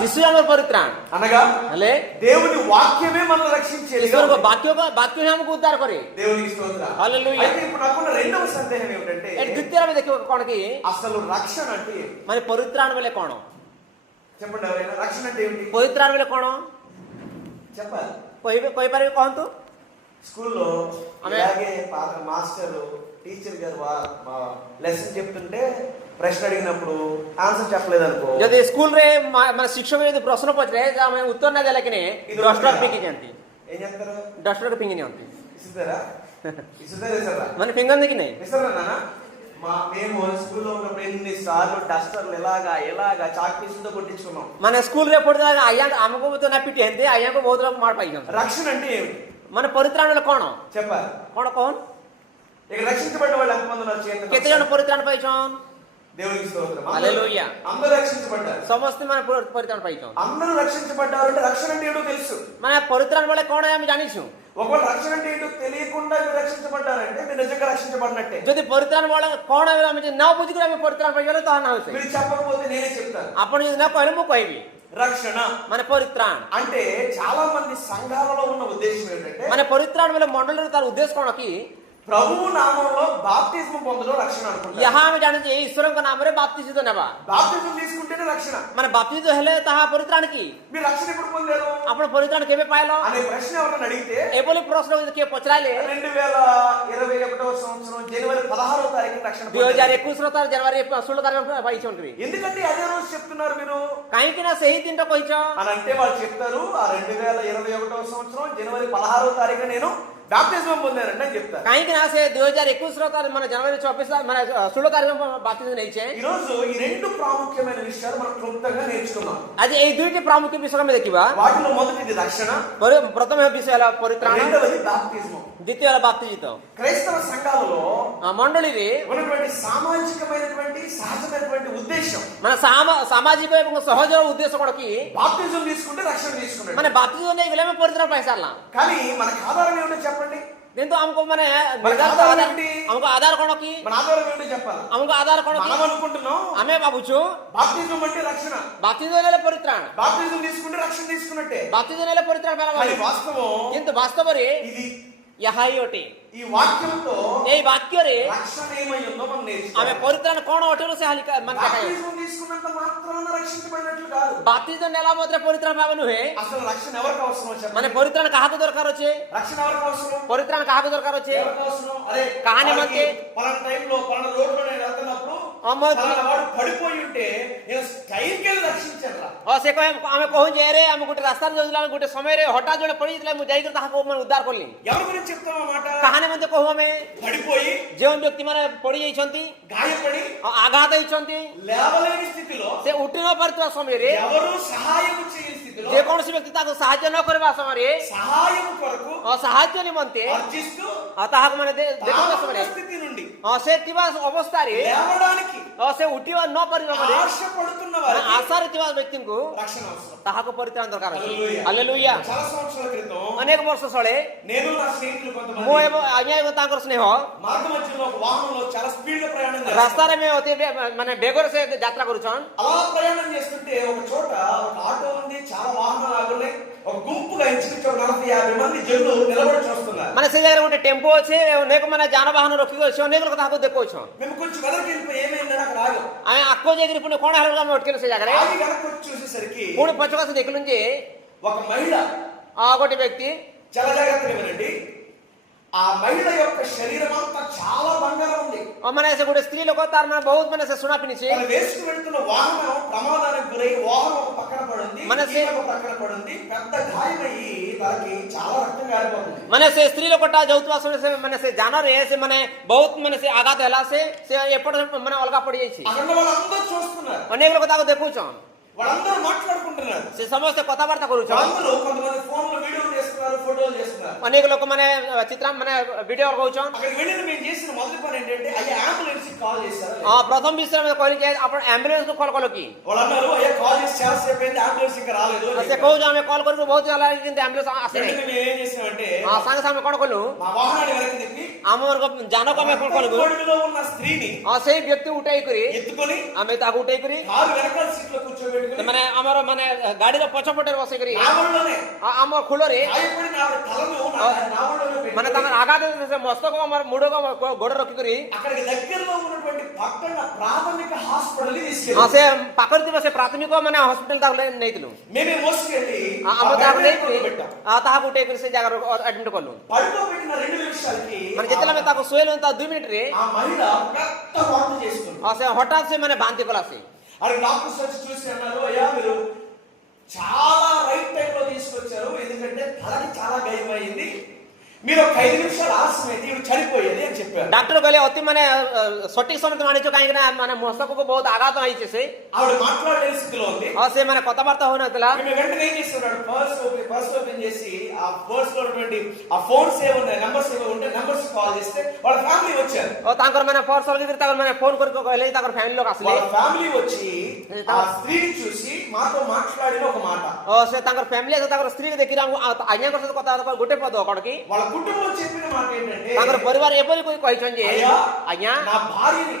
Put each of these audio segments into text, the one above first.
যিশুই আমার পরিত্রাণ అనగా হলে దేవుని వాక్యమే మనల్ని రక్షించేది. ঈশ্বর বাক্য আমাকে উদ্ধার করে. దేవునికి స్తోత్రం. హల్లెలూయా. అయితే ఇప్పుడు నాకున్న రెండవ సందేహం ఏమిటంటే দ্বিতীয় আমি দেখি কোন কি అసలు రక్షణ అంటే ఏంటి? মানে পরিত্রাণ বলে কোন? చెప్పండి ఎవరైనా రక్షణ అంటే ఏమిటి? পরিত্রাণ বলে কোন చెప్పాలి. কইপারে কহন্তু. స్కూల్లో అలాగే పాత మాస్టర్ టీచర్ గారు లెసన్ చెప్తుంటే ప్రశ్న అడిగినప్పుడు ఆన్సర్ చెప్పలేదు అనుకో, যদি স্কুল রে মানে শিক্ষক যদি প্রশ্ন পচরে আমি উত্তর না দেলে কিনে ডস্টর পিকি জানতি ఏం చెప్తారు? డస్టర్ పింగి నింతి ఇస్తారా? ఇస్తారా? మన ఫింగర్ దికి నే ఇస్తారా నాన్న? మేము స్కూల్లో ఉన్నప్పుడు ఎన్నిసార్లు డస్టర్లు ఎలాగా చాక్ పీసులతో కొట్టించుకున్నాం. మన స్కూల్ రే పడిದಾಗ అయ్యా అమ్మకు తో నా పిటి అంతే అయ్యాకు బహుత్ రకం మార్ పాయి. రక్షణ అంటే ఏమిటి? మన పరిత్రాణ వల్ల కోణ చెప్పాలి. కోణ ఇక రక్షించబడిన వాళ్ళు ఎంతమంది ఉన్నారు? చేతులు కేతే జన పరిత్రాణ పాయిచోన్. దేవునికి స్తోత్రం. హల్లెలూయా. అందరూ రక్షించబడ్డారు. సమస్త మన పరిత్రాణ పాయిచోన్. అందరూ రక్షించబడ్డారు అంటే రక్షణ అంటే ఏంటో తెలుసు. మన పరిత్రాణ వల్ల కోణ আমি জানিছু. ఒకవేళ రక్షణ అంటే ఏంటో తెలియకుండా మీరు రక్షించబడ్డారంటే మీరు నిజంగా రక్షించబడినట్టే. যদি పరిత్రాణ వల్ల కోణ আমি না বুঝি করে আমি పరిత్రాణ পাইగల তো না হইছে. మీరు చెప్పకపోతే నేనే చెప్తాను. అప్పుడు যদি నా କହିଲେ ମୁଁ କହିବି. రక్షణ మన పరిత్రాణ అంటే చాలా మంది సంఘాలలో ఉన్న ఉద్దేశం ఏంటంటే మన పరిత్రాణ వల్ల మండలిలో తన ఉద్దేశం कोण की ప్రభువు నామములో బాప్తిజం పొందడం రక్షణ అనుకుంటారు. यहाँ हम जाने जे ईश्वरଙ୍କ नामରେ बाप्तिस्म नेबा. బాప్తిజం తీసుకుంటేనే రక్షణ. మన బాప్తిజం ହେଲେ ତାହା ପରିତ୍ରାଣ की. మీరు రక్షణ ఎప్పుడు పొందారు? ଆପଣ ପରିତ୍ରାଣ କେବେ ପାଇଲ అనే ప్రశ్న ఎవరైనా అడిగితే ଏଭଳି ପ୍ରଶ୍ନ କିଏ ପଚରାଇଲେ 2021వ సంవత్సరం జనవరి 16వ తారీఖున రక్షణ పొందారు. 2021 ର జనవరి 16 తారీఖున ପାଇଛନ୍ତି. ఎందుకంటే అదే రోజు చెప్తున్నారు మీరు? କାହିଁକି ନା ସେହି ଦିନଟା କହିଛ అని అంటే వాళ్ళు చెప్తారు ఆ 2021వ సంవత్సరం జనవరి 16వ తారీఖున నేను బాప్తిజం పొందానండి అని చెప్తారు. କାହିଁକି ନା ସେ 2021 ର ତାରିଖ మన జనవరి 24 మన 16 తారీఖ బాప్తిజం ନେଇଛେ. ఈ రోజు ఈ రెండు ప్రాముఖ్యమైన విషయాలు మనం క్లుప్తంగా నేర్చుకున్నాం. ଆଜି ଏଇ ଦୁଇଟି ప్రాముఖ్య విషୟ ଆମେ ଦେଖିବା. వాటిలో మొదటిది రక్షణ, ପ୍ରଥମ విషୟ ହେଲା ପରିତ୍ରାଣ, రెండవది బాప్తిజం. ଦ୍ୱିତୀୟ ହେଲା ବାପ୍ତିଜିତ. క్రైస్తవ సంఘాలలో మండలిରେ ఉన్నటువంటి సామాజికమైనటువంటి సహజమైనటువంటి ఉద్దేశం మన సామాజిక ଏବଂ ସହଜ ఉద్దేశం కూడా କି బాప్తిజం తీసుకుంటే రక్షణ తీసుకున్నాడు. ମାନେ ବାପ୍ତିଜం ନେଇଗଲେ ଆମେ ପରିତ୍ରାଣ ପାଇସାରିଲା. కానీ మనకు ఆధారం ఏమిటో చెప్పండి. କିନ୍ତୁ ଆମକୁ ମାନେ ଆମକୁ ଆଧାର କଣ କି? మన ఆధారం ఏంటో చెప్పాలి. ଆମକୁ ଆଧାର କଣ మనం అనుకుంటున్నాం ଆମେ ଭାବୁଛୁ బాప్తిజం అంటే రక్షణ, ବାପ୍ତିଜం ନେଲେ ପରିତ୍ରାଣ, బాప్తిజం తీసుకుంటే రక్షణ తీసుకున్నట్టే. ବାପ୍ତିଜం ନେଲେ ପରିତ୍ରାଣ కానీ ପାଇଲା. వాస్తవం କିନ୍ତୁ ବାସ୍ତବରେ ఇది ଏହା ହିଁ ଅଟେ. ఈ వాక్యంతో ଏଇ ବାକ୍ୟରେ రక్షణ ఏమై ఉందో మనం ଆମେ నేర్చుకోవాలి. ପରିତ୍ରାଣ କଣ ଅଟେ ସେ ମାନେ బాప్తిజం తీసుకున్నంత మాత్రాన రక్షించబడినట్లు కాదు. ବାପ୍ତିଜం ନେଲା ମାତ୍ରେ ପରିତ୍ରାଣ ପାଇବା ନୁହେଁ. అసలు రక్షణ ఎవరికి అవసరం చెప్పండి? ମାନେ ପରିତ୍ରାଣ କାହାକୁ ଦରକାର ଅଛି? రక్షణ ఎవరికి అవసరం? ପରିତ୍ରାଣ କାହାକୁ ଦରକାର ଅଛି? ఎవరికి అవసరం? అరే కాని మధ్య పలానా టైంలో పలానా రోడ్లో నేను వెళ్తున్నప్పుడు పలానా వాడు పడిపోయి ఉంటే నేను స్టైల్కి వెళ్ళి రక్షించాను రా. ସେ କହେ ଆମେ କହୁଛେ ରେ ଆମେ ଗୋଟେ ରାସ୍ତାରେ ଯାଉଥିଲା ଗୋଟେ ସମୟରେ ହଠାତ୍ ଜଣେ ପଡିଯାଇଥିଲା ମୁଁ ଯାଇକି ତାହାକୁ ମାନେ ଉଦ୍ଧାର କଲି. ఎవరి గురించి చెప్తాం ఆ మాట? କାହାଣୀ ମଧ୍ୟ କହୁ ଆମେ పడిపోయి ଯେଉଁ ବ୍ୟକ୍ତି ମାନେ ପଡି ଯାଇଛନ୍ତି, గాయపడి ଆଘାତ ହେଇଛନ୍ତି, లేవలేని స్థితిలో ସେ ଉଠି ନ ପାରୁଥିବା ସମୟରେ ఎవరు సహాయం చేయని స్థితిలో ଯେକୌଣସି ବ୍ୟକ୍ତି ତାକୁ ସାହାଯ୍ୟ ନ କରିବା ସମୟରେ సహాయం కొరకు ସାହାଯ୍ୟ ନିମନ୍ତେ అర్జిస్తూ ତାହାକୁ ମାନେ ଦେଖୁଥିବା ସମୟରେ స్థితి నుండి ସେ ଥିବା ଅବସ୍ଥାରେ లేవడానికి ସେ ଉଠିବା ନ ପାରିବା ପରେ ఆశపడుతున్న వారికి ଆଶାରେ ଥିବା ବ୍ୟକ୍ତିଙ୍କୁ రక్షణ అవసరం. ତାହାକୁ ପରିତ୍ରାଣ ଦରକାର ଅଛି. హల్లెలూయా. ହାଲେଲୁୟା. చాలా సంవత్సరాల క్రితం ଅନେକ ବର୍ଷ ତଳେ నేను నా స్నేహితులు ମୁଁ కొంతమంది ଏବଂ ଆଜ୍ଞା ଏବଂ ତାଙ୍କର ସ୍ନେହ మార్గ మధ్యలో ఒక వాహనంలో చాలా స్పీడ్ గా ప్రయాణం చేస్తారు. ରାସ୍ତାରେ ଆମେ ଅତି ମାନେ ବେଗରେ ସେ ଯାତ୍ରା କରୁଛନ୍. అలా ప్రయాణం చేస్తుంటే ఒక చోట ఒక ఆటో ఉంది, చాలా వాహనాలు ఆగున్నాయి. ఒక గుంపుగా ఇంచుమించు 40-50 మంది జనులు నిలబడి చూస్తున్నారు. ମାନେ ସେ ଜାଗାରେ ଗୋଟେ ଟେମ୍ପో ଅଛି, ଅନେକ ମାନେ ଯାନବାହନ ରଖିକି ଅଛି, ଅନେକ ଲୋକ ତାହାକୁ ଦେଖଉଛନ୍. మేము కొంచెం వెనక్కి వెళ్ళిపోయి ఏమైందని అక్కడ ఆగాం. ଆମେ ଆଗକୁ ଯାଇକିରି ପୁଣି କଣ ହେଲା ଆମେ ଅଟକିଲୁ ସେ ଜାଗାରେ. ఆగి వెనక్కి వచ్చి చూసేసరికి ପୁଣି ପଛକୁ ଆସି ଦେଖିଲୁ ଯେ ఒక మహిళ, ଗୋଟେ ବ୍ୟକ୍తి చాలా జాగ్రత్తగా వినండి, ఆ మహిళ యొక్క శరీరం అంతా చాలా బంగారం ఉంది. ମାନେ ସେ ଗୋଟେ ସ୍ତ୍ରୀ ଲୋକ ତାର ମାନେ ବହୁତ ମାନେ ସେ ସୁନା ପିନ୍ଧିଛି. తను వేసుకు వెళ్తున్న వాహనం ప్రమాదానికి గురై వాహనం ఒక పక్కన పడింది, ఒక పక్కన పడింది, పెద్ద గాయమయ్యి తనకి చాలా రక్తం గారిపోతుంది. ମାନେ ସେ ସ୍ତ୍ରୀ ଲୋକଟା ଯାଉଥିବା ସମୟରେ ସେ ମାନେ ସେ ଯାନରେ ସେ ମାନେ ବହୁତ ମାନେ ସେ ଆଘାତ ହେଲା, ସେ ଏପଟ ମାନେ ଅଲଗା ପଡିଯାଇଛି. అక్కడ వాళ్ళందరూ చూస్తున్నారు, ଅନେକ ଲୋକ ତାକୁ ଦେଖୁଛନ୍, వాళ్ళందరూ మాట్లాడుకుంటున్నారు, ସେ ସମସ୍ତେ କଥାବାର୍ତ୍ତା କରୁଛନ୍. అందరూ కొంతమంది ఫోన్లో వీడియోలు చేస్తున్నారు, ఫోటోలు చేస్తున్నారు. ଅନେକ ଲୋକ ମାନେ ଚିତ୍ର ମାନେ ଭିଡିଓ କରୁଛନ୍. అక్కడికి వెళ్ళి మేము చేసిన మొదటి పని ఏంటంటే అయ్యా అంబులెన్స్ కాల్ చేశారు. ପ୍ରଥମ ବିଷୟ କହିଲି ଯେ ଆପଣ ଆମ୍ବୁଲାନ୍ସ କୁ କଲ୍ କଲ କି? వాళ్ళు అన్నారు అయ్యా కాల్ చేసి చాలా సేపు అయింది, అంబులెన్స్ ఇంకా రాలేదు. ସେ କହୁଛୁ ଆମେ କଲ୍ କରିବୁ ବହୁତ ହେଲା କିନ୍ତୁ ଆମ୍ବୁଲାନ୍ସ ଆସିନି. మేము ఏం చేసామంటే ସାଙ୍ଗେ ସାଙ୍ଗେ କଣ କଲୁ మా వాహనాన్ని వెనక్కి తిప్పి ଆମମାନଙ୍କ ଜାନକ ଆମେ କଣ କଲୁ కొడుకులో ఉన్న స్త్రీని ସେଇ ବ୍ୟକ୍ତି ଉଠେଇକରି ఎత్తుకొని ଆମେ ତାକୁ ଉଠେଇକରି కారు వెనకాల సీట్ లో కూర్చోబెట్టుకొని ମାନେ ଆମର ମାନେ ଗାଡିର ପଛପଟରେ ବସେଇକରି నావలోనే ଆମ ଖୋଳରେ గాయపడిన ఆవిడ తలను నావలోనే పెట్టి ମାନେ ତାଙ୍କର ଆଘାତ ମସ୍ତକ ଆମର ମୁଣ୍ଡକ ଗୋଡ ରଖିକରି అక్కడికి దగ్గరలో ఉన్నటువంటి పట్టణ ప్రాథమిక హాస్పిటల్ తీసుకెళ్ళి ସେ ପାଖରେ ଥିବା ସେ ପ୍ରାଥମିକ ମାନେ ହସ୍ପିଟାଲ ତାକୁ ନେଇଥିଲୁ మేమే మోసుకెళ్ళి ଆମେ ତାକୁ ନେଇକରି పెట్టాం ତାହାକୁ ଉଠେଇକରି ସେ ଜାଗାରେ ଆଡମିଟ କଲୁ పడుకోబెట్టిన 2 నిమిషాలకి ମାନେ ଯେତେବେଳେ ଆମେ ତାକୁ ଶୋଇଲୁ ତା 2 ମିନିଟରେ ఆ మహిళ పెద్ద వాంతి చేసుకుంది ସେ ହଠାତ୍ ସେ ମାନେ ବାନ୍ତି కలా ସେ అది డాక్టర్స్ వచ్చి చూసి అన్నారు అయ్యా మీరు చాలా రైట్ టైం లో తీసుకొచ్చారు ఎందుకంటే తలకి చాలా గాయం అయింది మీరు ఒక 5 నిమిషాలు ఆలస్యం అయితే ఇవి చనిపోయేది అని చెప్పారు డాక్టర్ କହିଲେ ଅତି ମାନେ ସଠିକ ସମୟରେ ଆଣିଛୁ କାହିଁକି ନା ମାନେ ମସ୍ତକକୁ ବହୁତ ଆଘାତ ହେଇଛି ସେ ఆవిడ మాట్లాడలేని స్థితిలో ఉంది ସେ ମାନେ కథబార్త హోనతలా ఈమె వెంటనే ఏం చేస్తున్నాడు పర్స్ ఓపెన్ చేసి ఆ పర్స్ లో ఉన్నటువంటి ఆ ఫోన్స్ ఏవి ఉన్నాయి నంబర్స్ ఏవి ఉంటే నంబర్స్ కాల్ చేస్తే వాళ్ళ ఫ్యామిలీ వచ్చారు ତାଙ୍କର ମାନେ ପର୍ସ ଲଗେଇକିରି ତାଙ୍କର ମାନେ ଫୋନ କରି କହିଲେ ତାଙ୍କର ఫ్యామిలీ లోକ ଆସିଲେ వాళ్ళ ఫ్యామిలీ వచ్చి ఆ స్త్రీని చూసి మాతో మాట్లాడిన ఒక మాట ସେ ତାଙ୍କର ఫ్యామిలీ ତାଙ୍କର ସ୍ତ୍ରୀକୁ ଦେଖିକି ଆଜ୍ଞାଙ୍କ ସହିତ କଥା ଗୋଟେ ପଦ କଣକି వాళ్ళ కుటుంబం చెప్పిన మాట ఏంటంటే ତାଙ୍କର ପରିବାର ଏପରି କହିଛନ୍ତି ଯେ ଆଜ୍ଞା నా భార్యని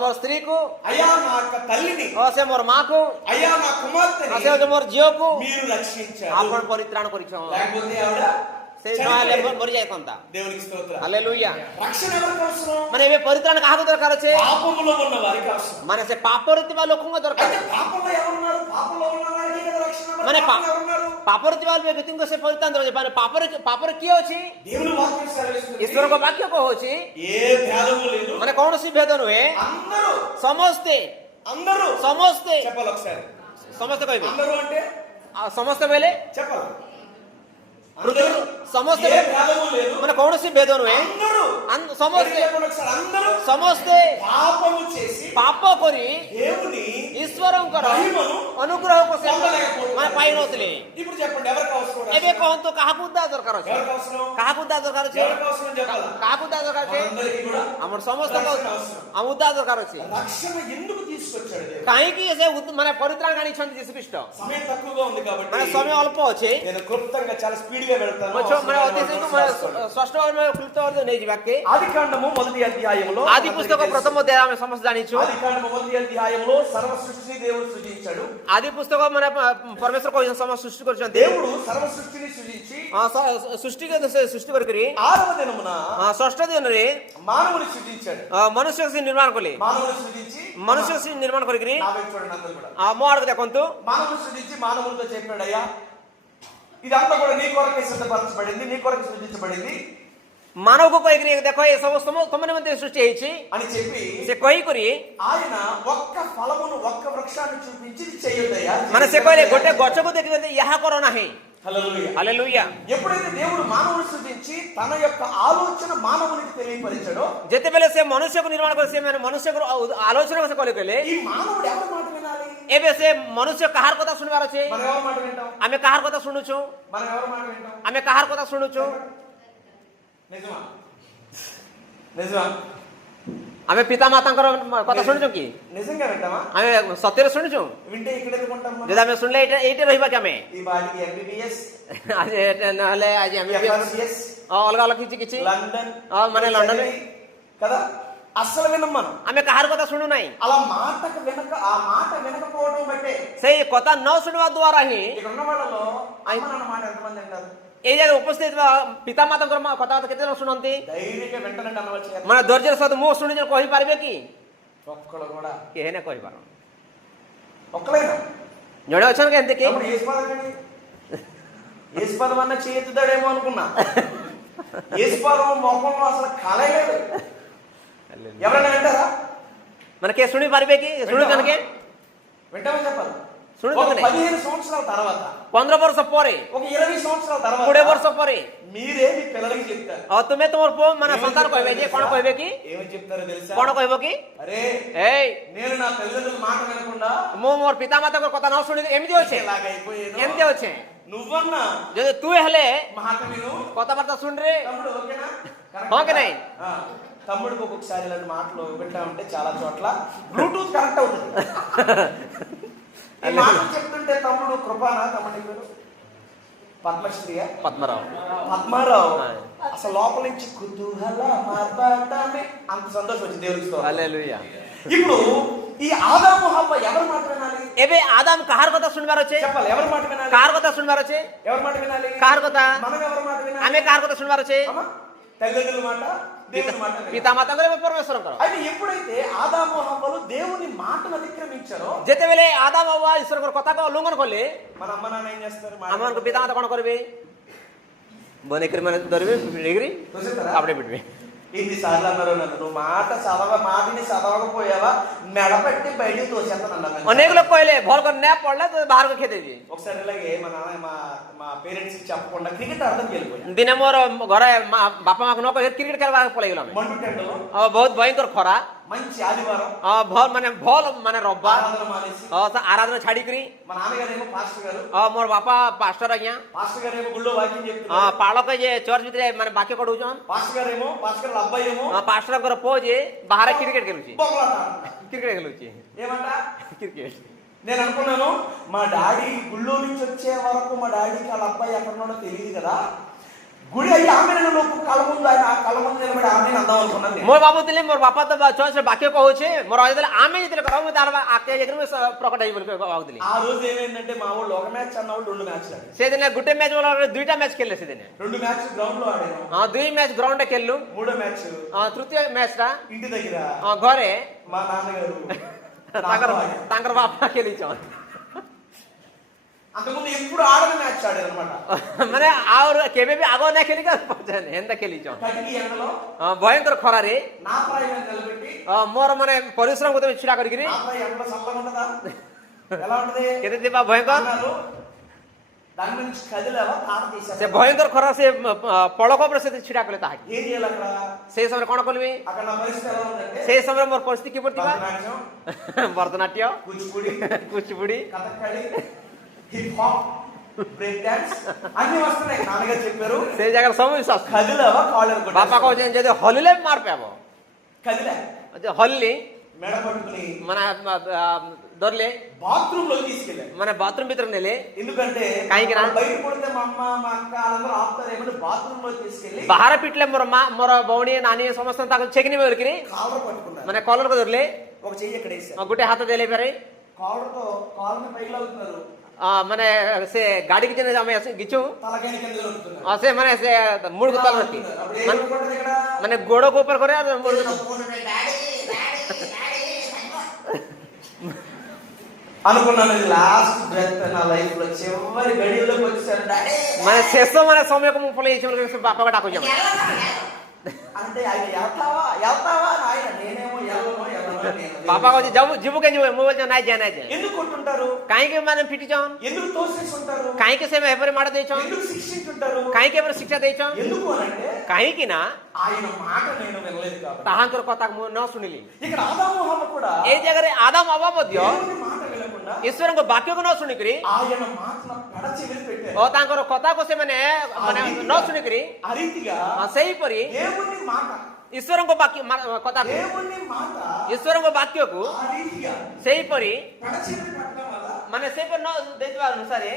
ମୋର ସ୍ତ୍ରୀକୁ అయ్యా నా యొక్క తల్లిని ସେ ମୋର ମାକୁ అయ్యా నా కుమార్తెని ସେ ମୋର ଝିଅକୁ మీరు రక్షించారు ଆପଣ ପରିତ୍ରାଣ କରିଛ లేకపోతే ఆవిడ ସେ ନହେଲେ ମରିଯାଇଥାନ୍ତା దేవునికి స్తోత్రం ହାଲେଲୁୟା రక్షణ ఎవరికి అవసరం ମାନେ ଏବେ ପରିତ୍ରାଣ କାହାକୁ ଦରକାର ଅଛି పాపములో ఉన్న వారికి అవసరం ମାନେ ସେ ପାପରେ ଥିବା ଲୋକଙ୍କ ଦରକାର అయితే పాపంలో ఎవరున్నారు పాపంలో ఉన్న వారికి కదా రక్షణ ମାନେ పాపంలో ఎవరున్నారు ପାପରେ ଥିବା ବ୍ୟକ୍ତିଙ୍କୁ ସେ ପରିତ୍ରାଣ ଦରକାର ମାନେ ପାପରେ କିଏ ଅଛି దేవుని వాక్యం సెలవిస్తుంది ଈଶ୍ୱରଙ୍କ ବାକ୍ୟ କହୁଛି ఏ భేదము లేదు ମାନେ କୌଣସି ଭେଦ ନୁହେଁ అందరూ ସମସ୍ତେ ସମସ୍ତେ చెప్పాలి ఒకసారి ସମସ୍ତେ କହିବେ అందరూ అంటే ସମସ୍ତେ କହିଲେ చెప్పాలి ପୃଥିବୀରୁ ସମସ୍ତେ ఏ భేదము లేదు ମାନେ କୌଣସି ଭେଦ ନୁହେଁ అందరూ ସମସ୍ତେ చెప్పండి ఒకసారి అందరూ ସମସ୍ତେ పాపము చేసి ପାପ କରି దేవుని ଈଶ୍ୱରଙ୍କର మహిమను ଅନୁଗ୍ରହକୁ ସେ పొందలేకపోతున్నారు. ମାନେ ପାଇନଥିଲେ ఇప్పుడు చెప్పండి ఎవరికి అవసరం ଏବେ କହନ୍ତୁ କାହାକୁ ଉଦ୍ଧାର ଦରକାର ଅଛି ఎవరికి అవసరం କାହାକୁ ଉଦ୍ଧାର ଦରକାର ଅଛି ఎవరికి అవసరం చెప్పాలి କାହାକୁ ଉଦ୍ଧାର ଦରକାର ଅଛି అందరికీ కూడా ଆମର ସମସ୍ତଙ୍କ ଆମ ଉଦ୍ଧାର ଦରକାର ଅଛି రక్షణ ఎందుకు తీసుకొచ్చాడు దేవుడు କାହିଁକି ସେ ମାନେ ପରିତ୍ରାଣ ଆଣିଛନ୍ତି ଯୀଶୁଖ୍ରୀଷ୍ଟ సమయం తక్కువగా ఉంది ମାନେ కాబట్టి ସମୟ ଅଳ୍ପ ଅଛି నేను క్లుప్తంగా చాలా స్పీడ్ గా వెళ్తాను ମାନେ ଅତି ଷଷ୍ଠ କ୍లుପ୍ତ ନେଇଯିବାକେ ఆదికాండము మొదటి అధ్యాయంలో ଆଦି పుସ୍ତକ ପ୍ରଥମ ଅଧ୍ୟାୟ ଆମେ ସମସ୍ତେ ଜାଣିଛୁ ఆదికాండము మొదటి అధ్యాయంలో సర్వ సృష్టిని దేవుడు సృజించాడు ଆଦି ପୁସ୍ତକ ମାନେ ପରମେଶ୍ୱର କହିଛନ୍ତି ସମସ୍ତ ସୃଷ୍ଟି କରିଛନ୍ତି దేవుడు సర్వ సృష్టిని సృజించి ସୃଷ୍ଟି କରିକିରି 6వ దినమున ଷଷ୍ଠ ଦିନରେ మానవుని సృజించాడు ମନୁଷ୍ୟ ନିର୍ମାଣ କଲେ మానవుని సృజించి ମନୁଷ୍ୟ ନିର୍ମାଣ କରିକିରି నా వైపు చూడండి అందరూ కూడా ମୋ ଆଡକୁ ଦେଖନ୍ତୁ మానవుని సృజించి మానవునితో చెప్పాడు అయ్యా ఇదంతా కూడా నీ కొరకే సిద్ధపరచబడింది నీ కొరకు సృజించబడింది ମାନବକୁ କହିକିରି ଦେଖ ଏ ସବୁ ତମ ନିମନ୍ତେ ସୃଷ୍ଟି ହେଇଛି అని చెప్పి ସେ କହିକରି ఆయన ఒక్క ఫలమును ఒక్క వృక్షాన్ని చూపించి ఇది చేయొద్దయ్యా ମାନେ ସେ କହିଲେ ଗୋଟେ ଗଛକୁ ଦେଖିଛନ୍ତି ଏହା କର ନାହିଁ హల్లెలూయా ହାଲେଲୁୟା ఎప్పుడైతే దేవుడు మానవుని సృజించి తన యొక్క ఆలోచన మానవునికి తెలియపరిచాడో ଯେତେବେଳେ ସେ ମନୁଷ୍ୟକୁ ନିର୍ମାଣ କରି ସେମାନେ ମନୁଷ୍ୟକୁ ଆଲୋଚନା ସେ କଲେ କହିଲେ ఈ మానవుడు ఎవరి మాట వినాలి ଏବେ ସେ ମନୁଷ୍ୟ କାହାର କଥା ଶୁଣିବାର ଅଛି మనం ఎవరి మాట వింటాం ଆମେ କାହାର କଥା ଶୁଣୁଛୁ మనం ఎవరి మాట వింటాం ଆମେ କାହାର କଥା ଶୁଣୁଛୁ నిజమా నిజమా ଆମେ ପିତା ମାତାଙ୍କର କଥା ଶୁଣୁଛୁ କି నిజంగా వింటామా ଆମେ ସତ୍ୟରେ ଶୁଣୁଛୁ వింటే ఇక్కడ ఎందుకు ఉంటాం మనం? ଯଦି ଆମେ ଶୁଣିଲେ ଏଇଠି ରହିବା କି ଆମେ ఈ బాడీకి ఎంబీబీఎస్ ନହେଲେ ଆଜି ଆମେ FRCS, ଅଲଗା ଅଲଗା କିଛି କିଛି లండన్ ମାନେ ଲଣ୍ଡନ కదా అస్సలు వినం మనం ଆମେ କାହାର କଥା ଶୁଣୁନାହିଁ అలా మాటకు వెనక ఆ మాట వినకపోవడం బట్టే ସେଇ କଥା ନ ଶୁଣିବା ଦ୍ୱାରା ହିଁ ఇక్కడ ఉన్న వాళ్ళలో అమ్మ నాన్న మాట ఎంతమంది అంటారు ଏଇ ଜାଗାରେ ଉପସ୍ଥିତ ଥିବା ପିତା ମାତାଙ୍କର କଥାବାର୍ତ୍ତା କେତେ ଜଣ ଶୁଣନ୍ତି ధైర్యంగా వెంటనే అనవచ్చు ମାନେ ଧୈର୍ଯ୍ୟର ସହିତ ମୁଁ ଶୁଣିଛି କହିପାରିବେ କି ఒక్కళ్ళు కూడా କେହି ନା କହିପାର ఒక్కలైనా ଜଣେ ଅଛନ୍ତି କେମିତି କି అప్పుడు యేసుపాదం అన్న చేతుదాడేమో అనుకున్నా యేసుపాదం మొఖంలో అసలు కళే లేదు ఎవరైనా వింటారా ମାନେ କିଏ ଶୁଣିପାରିବେ କି ଶୁଣୁଛନ୍ତି କି వింటామని చెప్పాలి ଶୁଣୁଛନ୍ତି 15 సంవత్సరాల తర్వాత 15 ବର୍ଷ ପରେ ఒక 20 సంవత్సరాల 20 తర్వాత ବର୍ଷ ପରେ మీరే మీ పిల్లలకి చెప్తారు ଆଉ ତୁମେ ତୁମର ପୁଅ ମାନେ ସନ୍ତାନ କହିବେ ଯେ କଣ କହିବେ କି ఏమని చెప్తారో తెలుసా କଣ କହିବ କି అరే ଏଇ నేను నా తల్లిదండ్రుల మాట వినకుండా ମୁଁ ମୋର ପିତା ମାତାଙ୍କ କଥା ନ ଶୁଣି ଏମିତି ଅଛି ఇలాగైపోయాను ଏମିତି ଅଛି నువ్వన్నా ଯଦି ତୁ ହେଲେ మాట విను କଥାବାର୍ତ୍ତା ଶୁଣିରେ తమ్ముడు ఓకేనా ହଁ କି ନାହିଁ ఆ, తమ్ముడికి ఒక్కొక్కసారి ఇలాంటి మాటలు వింటా ఉంటే చాలా చోట్ల బ్లూటూత్ కనెక్ట్ అవుతుంది ఈ మాటలు చెప్తుంటే తమ్ముడు కృపానా తమ్ముడి పేరు పద్మశ్రీయ పద్మరావు పద్మారావు అసలు లోపల నుంచి కుతూహల మార్పాటమే అంత సంతోషం వచ్చింది దేవుడికి స్తోత్రం. హల్లెలూయా. ఇప్పుడు ఈ ఆదాము హవ్వ ఎవరి మాట వినాలి? ଏବେ ଆଦାମ କାହାର କଥା ଶୁଣିବାର ଅଛି? చెప్పాలి, ఎవరి మాట వినాలి? କାହାର କଥା ଶୁଣିବାର ଅଛି? ఎవరి మాట వినాలి? କାହାର କଥା? మనం ఎవరి మాట వినాలి? ଆମେ କାହାର କଥା ଶୁଣିବାର ଅଛି? అమ్మా, తల్లిదండ్రుల మాట, దేవుని మాట వినాలి. ପିତା ମାତାଙ୍କର ଏବଂ ପରମେଶ୍ୱରଙ୍କର. అయితే ఎప్పుడైతే ఆదాము హవ్వలు దేవుని మాటను అతిక్రమించారో, ଯେତେବେଳେ ଆଦାମ ହవ్ୱା ଈଶ୍ୱରଙ୍କର କଥାକୁ ଉଲ୍ଲଂଘନ କଲେ, మన అమ్మ నాన్న ఏం చేస్తారు? ଆମମାନଙ୍କୁ ପିତା ମାତା କ'ଣ କରିବେ? ବନେଇକରି ମାନେ ଧରିବେ, ଭିଡ଼ିକିରି ତାପରେ ପିଟିବେ. ఎన్నిసార్లు అన్నారు నన్ను, నువ్వు మాటని చదవకపోయావా మెడపెట్టి బయటికి తోసేస్తాను. ଅନେକ ଲୋକ କହିଲେ ଭଲ କରି ନ ପଢିଲେ ତ ବାହାରକୁ ଖେଦେବି. ఒకసారి ఇలాగే మా పేరెంట్స్ కి చెప్పకుండా క్రికెట్ ఆడడానికి వెళ్ళిపోయా. ଦିନେ ମୋର ଘରେ ବାପା ମାକୁ ନ କହି କ୍ରିକେଟ ଖେଳିବାକୁ ପଳେଇଗଲା. మండు టెండలో ବହୁତ ଭୟଙ୍କର ଖରା, మంచి ఆదివారం ଭଲ ମାନେ ରବିବାର ఆరాధన మానేసి, ଆରାଧନା ଛାଡିକରି మా నాన్నగారు ఏమో పాస్టర్ గారు, ମୋର ବାପା ପାଷ୍ଟର ଆଜ୍ଞା, పాస్టర్ గారు ఏమో గుళ్ళో వాక్యం చెప్తున్నారు, ପାଳକ ଯେ ଚର୍ଚ୍ଚ ଭିତରେ ମାନେ ବାକ୍ୟ କଢଉଛନ୍, పాస్టర్ గారు అబ్బాయి ఏమో ପାଷ୍ଟରଙ୍କର ପୁଅ ଯେ ବାହାରେ କ୍ରିକେଟ ଖେଳୁଛି, బొమ్మలాట క్రికెଟ ଖେଳୁଛି. ఏమంట. క్రికెట్ నేను అనుకున్నాను, మా డాడీ గుళ్ళో నుంచి వచ్చే వరకు మా డాడీకి వాళ్ళ అబ్బాయి ఎక్కడ ఉన్నాడో తెలియదు కదా, గుడి అయ్యి ఆమె లోపు కళ్ళ ముందు ఆయన కళ్ళ ముందు నిలబడి ఆమె అందాం అనుకున్నాను. ମୋ ଭାବୁଥିଲି ମୋର ବାପା ତ ଚର୍ଚ୍ଚରେ ବାକ୍ୟ କହୁଛି, ମୋର ଯେତେବେଳେ ଆମେ ଯେତେବେଳେ କରାଉ ମୁଁ ତାର ଆଗେ ଯାଇକରି ମୁଁ ପ୍ରକଟ ହେଇ ବୋଲି ଭାବୁଥିଲି. ఆ రోజు ఏమైందంటే మా ఊళ్ళో ఒక మ్యాచ్ అన్నవాళ్ళు 2 మ్యాచ్లు ఆడారు. ସେଦିନ ଗୋଟେ ମ୍ୟାଚ୍ ଦୁଇଟା ମ୍ୟାଚ୍ ଖେଳିଲେ ସେଦିନ. 2 మ్యాచ్ గ్రౌండ్ లో ఆడాను, 2 ମ୍ୟାଚ୍ ଗ୍ରାଉଣ୍ଡରେ ଖେଳିଲୁ. మూడో మ్యాచ్ ତୃତୀୟ ମ୍ୟାଚ୍ ଟା ఇంటి దగ్గర ଘରେ మా నాన్నగారు ତାଙ୍କର ବାପା ଖେଳିଛନ୍. అంతకుముందు ఎప్పుడు ఆడని మ్యాచ్ ఆడారు అనమాట. ମାନେ ଆଉ କେବେ ବି ଆଗ ନାଇଁ ଖେଳିକି ହେନ୍ତା ଖେଳିଛନ୍. కటికి ఎండలో ଭୟଙ୍କର ଖରାରେ నా ప్రాయం నిలబెట్టి, ମୋର ମାନେ ପରିଶ୍ରମ ତମେ ଛିଡା କରିକିରି నా ప్రాయం ఎండలో చల్లగా ఉంటదా, ఎలా ఉంటది କେତେ ଥିବା ଭୟଙ୍କର అన్నారు. దాని నుంచి కదిలేవా తాట ସେ తీసేస్తారు. ଭୟଙ୍କର ଖରା ସେ ପଳକ ଉପରେ ସେ ଛିଡା କଲେ ତାହାକି. ఏం చేయాలి అక్కడ? ସେଇ ସମୟରେ କଣ କରିବି? అక్కడ నా పరిస్థితి ఎలా ఉందంటే, ସେଇ ସମୟରେ ମୋର ପରିସ୍ଥିତି କିପରି ଥିବା? Bharatanatyam, Kuchipudi, Kuchipudi, Kathakali, hip hop, break dance అన్ని వస్తున్నాయి. నాన్నగారు చెప్పారు, ସେଇ ଜାଗାରେ ସବୁ ବିଶ୍ୱାସ. కదిలేవా కాళ్ళు ବାପା କହୁଛନ୍ତି ଯଦି ହଲିଲେ ମାର ପାଇବ. కదిలే ହଲିଲି మెడ పట్టుకుని ମାନେ ଧରିଲେ బాత్రూమ్ లో తీసుకెళ్ళారు. ମାନେ ବାଥରୁମ ଭିତରେ ନେଲେ. ఎందుకంటే କାହିଁକି ନା బయట పడితే మా అమ్మ మా అక్క వాళ్ళందరూ ఆపుతారేమో బాత్రూమ్ లో తీసుకెళ్లి ବାହାରେ ପିଟିଲେ ମୋର ମା ମୋର ଭଉଣୀ ନାନୀ ସମସ୍ତେ ତାକୁ ଛେକିନି ବୋଲିକିରି కాలర్ పట్టుకున్నారు. ମାନେ କଲରକୁ ଧରିଲେ, ఒక చెయ్యి ఎక్కడ వేసారు, ଗୋଟେ ହାତ ଦେଲେ ପାରେ. కాలర్తో కాళ్ళని పైకి లాగుతున్నారు, ମାନେ ସେ ଗାଡିକି ଯେନେ ଆମେ ଗିଛୁ తలకాయని కింద లాగుతున్నారు. ସେ ମାନେ ସେ ମୁଣ୍ଡକୁ ତଳ ରଖି అప్పుడు ఏం పడ్డది ఇక్కడ? ମାନେ ଗୋଡକୁ ଉପରେ করে అనుకున్నాను లాస్ట్ బ్రెత్ నా లైఫ్ లో చివరి గడియలోకి వచ్చారు. డాడీ ମାନେ ଶେଷ ମାନେ ସମୟକୁ ମୁଁ ପଳେଇ ବାପାକୁ ଡାକୁଛି. అంటే ఆయన వెళ్తావా ఆయన, నేనేమో వెళ్ళను. ବାପା କହୁଛି ଯିବୁ କେ ଯିବୁ, ମୁଁ କହୁଛି ନାଇଁ ଯା ନାଇଁ ଯା. ఎందుకు కొట్టుంటారు? କାହିଁକି ମାନେ ପିଟିଛନ୍? ఎందుకు తోసేసి ఉంటారు? କାହିଁକି ସେ ଏପରି ମାଡ଼ ଦେଇଛନ୍? ఎందుకు శిక్షించుంటారు? କାହିଁକି ଏପରି ଶିକ୍ଷା ଦେଇଛନ୍? ఎందుకు అనంటే କାହିଁକି ନା ఆయన మాట నేను వినలేదు కాబట్టి. ତାହାଙ୍କର କଥାକୁ ମୁଁ ନ ଶୁଣିଲି. ఇక్కడ ఆదాము హవ్వ కూడా ଏଇ ଜାଗାରେ ଆଦାମ ହବା ମଧ୍ୟ దేవుని మాట వినకుండా ଈଶ୍ୱରଙ୍କ ବାକ୍ୟକୁ ନ ଶୁଣିକିରି ఆయన మాటను పెడచెవిని పెట్టారు. ଓ ତାଙ୍କର କଥାକୁ ସେମାନେ ମାନେ ନ ଶୁଣିକିରି ఆ రీతిగా ସେହିପରି దేవుని మాట ଈଶ୍ୱରଙ୍କ କଥାକୁ దేవుని మాట ଈଶ୍ୱରଙ୍କ ବାକ୍ୟକୁ ఆ రీతిగా ସେହିପରି పెడచెవిని పెట్టడం వల్ల ମାନେ ସେହିପରି ନ ଦେଇଥିବା ଅନୁସାରେ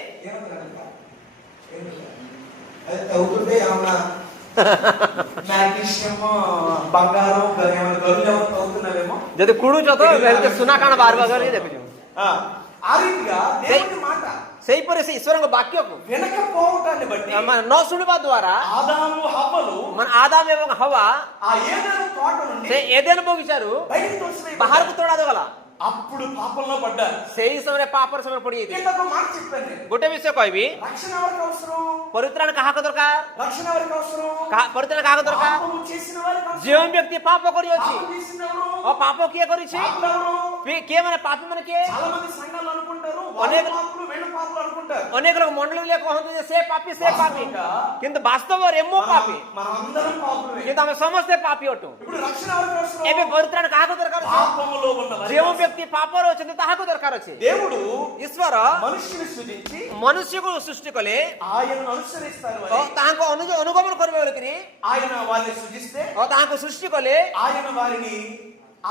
అది తవ్వుతుంటే ఏమన్నా మ్యాగ్నీషియం బంగారం ఏమైనా గొర్రెలు ఏమైనా తవ్వుతున్నావేమో. ଯଦି କୁଡୁଛ ତ ସୁନା କାଣ ବାହାରିବା କରି ଦେଖୁଛୁ. ఆ రీతిగా దేవుని మాట ସେହିପରି ସେ ଈଶ୍ୱରଙ୍କ ବାକ୍ୟକୁ వినకపోవటాన్ని బట్టి ନ ଶୁଣିବା ଦ୍ୱାରା ఆదాము హవ్వలు ମାନେ ଆଦାମ ଏବଂ ହବା ఆ ఏదైనా తోట నుండి ସେ ଏଦେନ ବଗିଚାରୁ బయటికి తోసివేయబడ్డారు. ବାହାରକୁ ତୋଳାଗଲା. అప్పుడు పాపంలో పడ్డారు. ସେଇ ସମୟରେ ପାପର ସମୟରେ ପଡିଯାଇଥିଲେ. ఇంకొక మాట చెప్పాను నేను. ଗୋଟେ ବିଷୟ କହିବି, రక్షణ ఎవరికి అవసరం? ପରିତ୍ରାଣ କାହାକୁ ଦରକାର? రక్షణ ఎవరికి అవసరం? ପରିତ୍ରାଣ କାହାକୁ ଦରକାର? పాపము చేసిన వారికి అవసరం. ଯେଉଁ ବ୍ୟକ୍ତି ପାପ କରିଅଛି. పాపం చేసిన ఎవరు? ଓ ପାପ କିଏ କରିଛି? పాపులు ఎవరు? କିଏ ମାନେ ପାପୀ ମାନେ କିଏ? చాలా మంది సంఘాలు అనుకుంటారు ଅନେକ పాపులు వీళ్ళు పాపులు అనుకుంటారు. ଅନେକ ଲୋକ ମଣ୍ଡଳୀରେ କହନ୍ତି ଯେ ସେ ପାପୀ ସେ ପାପୀ, କିନ୍ତୁ ବାସ୍ତବରେ ମୁଁ ପାପୀ, మనమందరం పాపులమే. କିନ୍ତୁ ଆମେ ସମସ୍ତେ ପାପୀ ଅଟୁ. ఇప్పుడు రక్షణ ఎవరికి అవసరం? ଏବେ ପରିତ୍ରାଣ କାହାକୁ ଦରକାର ଅଛି? పాపములో ఉన్న వారికి ଯେଉଁ అవసరం. ବ୍ୟକ୍ତି ପାପରେ ଅଛନ୍ତି ତାହାକୁ ଦରକାର ଅଛି. దేవుడు ଈଶ୍ୱର మనుషుని సృజించి ମନୁଷ୍ୟକୁ ସୃଷ୍ଟି କଲେ ఆయనను అనుసరిస్తారు ଓ అని. ତାହାଙ୍କୁ ଅନୁଗମନ କରିବେ ବୋଲିକିରି ఆయన వారిని సృజిస్తే ଓ ତାହାଙ୍କୁ ସୃଷ୍ଟି କଲେ ఆయన వారిని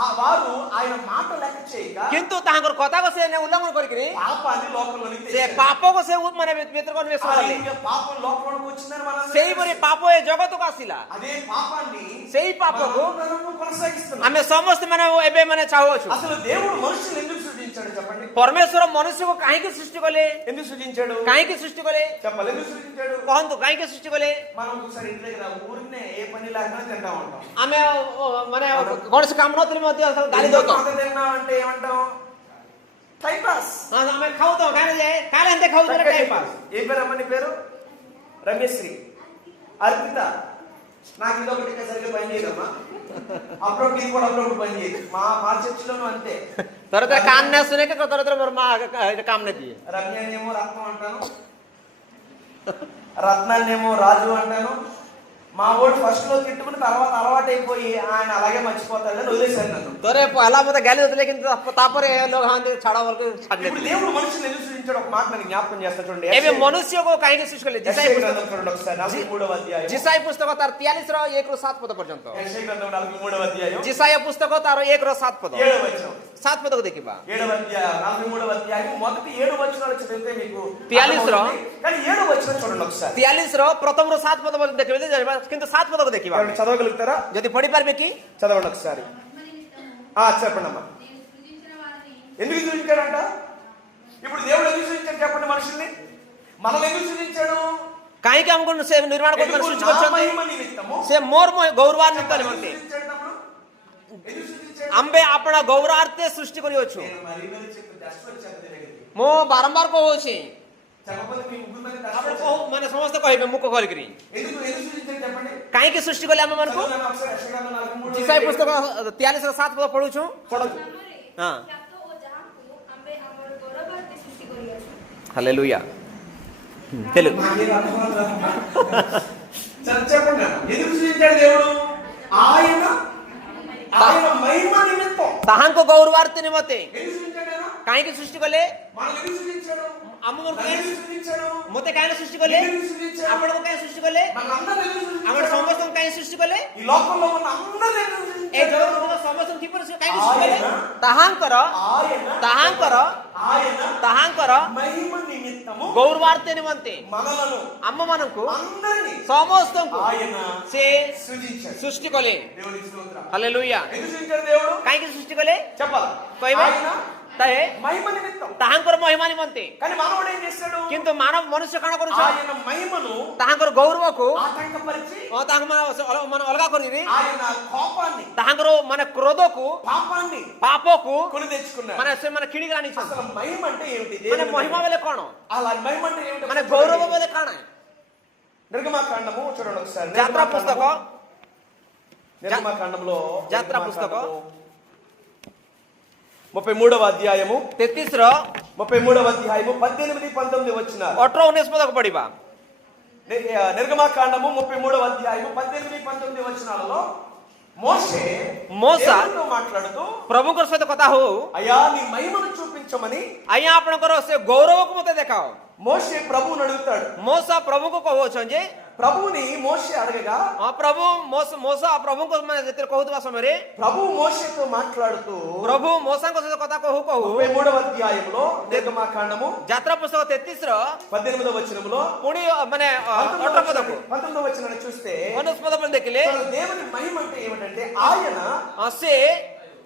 ఆ వారు ఆయన మాట లెక్క చేయక କିନ୍ତୁ ତାଙ୍କର କଥାକୁ ସେ ଉଲ୍ଲଂଘନ କରିକିରି పాపాన్ని లోకంలోనికి ସେ తెచ్చారు. ପାପକୁ ସେ ମାନେ ଭିତରକୁ ଅନ୍వేଷଣ କଲେ। హల్లెలూయా. పాపం లోకంలోకి వచ్చిందని మనం ସେଇପରି ପାପ ଏ ଜଗତକୁ ଆସିଲା। అదే పాపాన్ని ସେଇ ପାପକୁ మనము కొనసాగిస్తున్నాం. ଆମେ ସମସ୍ତେ ମାନେ ଏବେ ମାନେ ଚାହୁଁଅଛୁ। అసలు దేవుడు మనుషులు ఎందుకు సృజించాడు చెప్పండి? ପରମେଶ୍ୱର ମନୁଷ୍ୟକୁ କାହିଁକି ସୃଷ୍ଟି କଲେ? ఎందుకు సృజించాడు କାହିଁକି ସୃଷ୍ଟି କଲେ? చెప్పాలి. ఎందుకు సృజించాడు? କହନ୍ତୁ କାହିଁକି ସୃଷ୍ଟି କଲେ? మనం ఒకసారి ఇంటి దగ్గర ఊరినే ఏ పని లేకుండా తింటా ఉంటాం. ଆମେ ମାନେ କୌଣସି କାମ ନଥିଲେ ମଧ୍ୟ ଗାଳି ఎందుకు ଦଉଥାଉ। అంత తిన్నాం అంటే ఏమంటాం? Time pass. ଆମେ ଖାଉଥାଉ କାହିଁକି କାଳେ ଏମିତି ଖାଉଛୁ ଟାଇମ୍ ପାସ୍। ఏ పేరు అమ్మ నీ పేరు? రమ్యశ్రీ, అర్పిత. నాకు ఇది ఒకటి సరిగ్గా పని చేయదమ్మా. అప్పుడప్పుడు ఇది కూడా అప్పుడప్పుడు పని చేయదు. మా చర్చిలోనూ అంతే. तर कान न सुने के तर काम नहीं किए। రమ్యనేమో రత్నం అంటాను, రత్నాన్నేమో రాజు అంటాను. మా వాడు ఫస్ట్ లో తిట్టుకుని తర్వాత అలవాటు అయిపోయి ఆయన అలాగే మర్చిపోతాడని వదిలేశాను నన్ను. तोरे पहला मत गाली होते लेकिन तापर लोग हम छाड़ा बोल के छाड़ ఇప్పుడు लेते। దేవుడు మనుషుల్ని ఎందుకు సృజించాడు ఒక మాట నేను జ్ఞాపకం చేస్తా చూడండి. एबे मनुष्य को काहे के सृष्टि कले? యెషయా గ్రంథం చూడండి ఒకసారి 43వ అధ్యాయం. जिसाई पुस्तक तार 43 रो 1 रो 7 पद पर्यंत। యెషయా గ్రంథం 43వ అధ్యాయం जिसाई पुस्तक तार 1 रो 7 पद 7వ వచనం. 7 पद को देखिबा। 7వ అధ్యాయం 43వ అధ్యాయం మొదటి 7 వచనాలు చదివితే మీకు 43 रो కానీ 7వ వచనం చూడండి ఒకసారి. 43 रो प्रथम रो 7 पद देखिबे किंतु 7 पद को देखिबा। ఎవరైనా చదవగలుగుతారా? यदि पढ़ी पारबे की చదవండి ఒకసారి. చెప్పండి అమ్మా. ఎందుకు సృజించాడంట? ఇప్పుడు దేవుడు ఎందుకు సృజించాడు చెప్పండి మనుషుల్ని? మనల్ని ఎందుకు సృజించాడు? काहे के हमको से निर्माण को ఎందుకు? सृष्टि నా करछन మహిమ నిమిత్తము. से मोर गौरवान ఎందుకు निमित्त సృజించాడు తమ్ముడు? ఎందుకు సృజించాడు? अंबे अपना गौरवार्थे सृष्टि करियोछु। నేను మరీ మరీ చెప్పు దర్శనం వచ్చేది దగ్గరికి. मो बारंबार कहूछि చెప్పకపోతే మీ ముగ్గురు మీద దర్శనం आपण వచ్చేది. कहू माने समस्त कहबे मुख खोल करी ఎందుకు సృజించాడు చెప్పండి? काहे के सृष्टि कले हम मन को చదవండి ఒకసారి యెషయా గ్రంథం 43వ जिसाई पुस्तक 43 रो 7 पद पढुछु पढु। हां हालेलुया తెలుగు చెప్పండి ఎందుకు సృజించాడు దేవుడు? ఆయన మహిమ నిమిత్తం. ताहांको गौरवार्थे निमित्ते ఎందుకు సృజించాడు ఆయన? काहे के सृष्टि कले మనల్ని ఎందుకు సృజించాడు? हम मन को ఎందుకు సృజించాడు? मते काहे सृष्टि कले ఎందుకు సృజించాడు? आपण को काहे सृष्టి कले మనందరిని ఎందుకు आपण సృజించాడు? समस्त काहे सृष्टि कले ఈ లోకంలో ఉన్న అందరిని ఎందుకు ए సృజించాడు? जगत को समस्त की पर काहे सृष्टि कले ताहांकर ఆయన ताहांकर మహిమ నిమిత్తము गौरवार्थे निमित्ते మనలను అమ్మ మనకు అందరిని సమస్తకు ఆయన से సృజించాడు. सृष्टि कले దేవునికి స్తోత్రం. हालेलुया ఎందుకు సృజించాడు దేవుడు? काहे के सृष्टि कले చెప్పాలి. कहबे ఆయన तहे మహిమ నిమిత్తం. ताहांकर महिमा निमित्ते కానీ మానవుడు ఏం చేస్తాడు? किंतु मानव मनुष्य कण करू ఆయన మహిమను ताहांकर गौरव को ఆటంకపరిచి ताहां मन अलगा करी ఆయన కోపాన్ని ताहांकर माने क्रोध को పాపాన్ని पाप को కొని తెచ్చుకున్నాడు. माने से माने किडी गानी అసలు మహిమ అంటే ఏమిటి? माने महिमा बेले कोन అలా మహిమ అంటే ఏమిటి? माने गौरव बेले काण నిర్గమకాండము చూడండి ఒకసారి. यात्रा पुस्तक నిర్గమకాండంలో యాత్రా పుస్తకం 33వ అధ్యాయము 33 रो 33వ అధ్యాయము 18 19 వచనాలు. 18 19 पद को पढ़ीबा। నిర్గమకాండము 33వ అధ్యాయము 18 19 వచనాలలో మోషే దేవునితో మాట్లాడుతూ प्रभु को सहित कथा हो అయ్యా నీ మహిమను చూపించమని अया आपणकर से गौरव को मते देखाओ। మోషే ప్రభువుని అడుగుతాడు. मोसा प्रभु को कहो छजे ప్రభువుని మోషే అడగగా प्रभु मोसा प्रभु को माने जते कहउतबा समय रे ప్రభు మోషేతో మాట్లాడుతూ प्रभु मोसा को सहित कथा कहू 33వ అధ్యాయంలో నిర్గమకాండము यात्रा पुस्तक 33 रो 18వ వచనములో पुणी माने 18 पद को 19వ వచనాన్ని చూస్తే 19 पद पर देखले అసలు దేవుని మహిమ అంటే ఏమిటంటే ఆయన से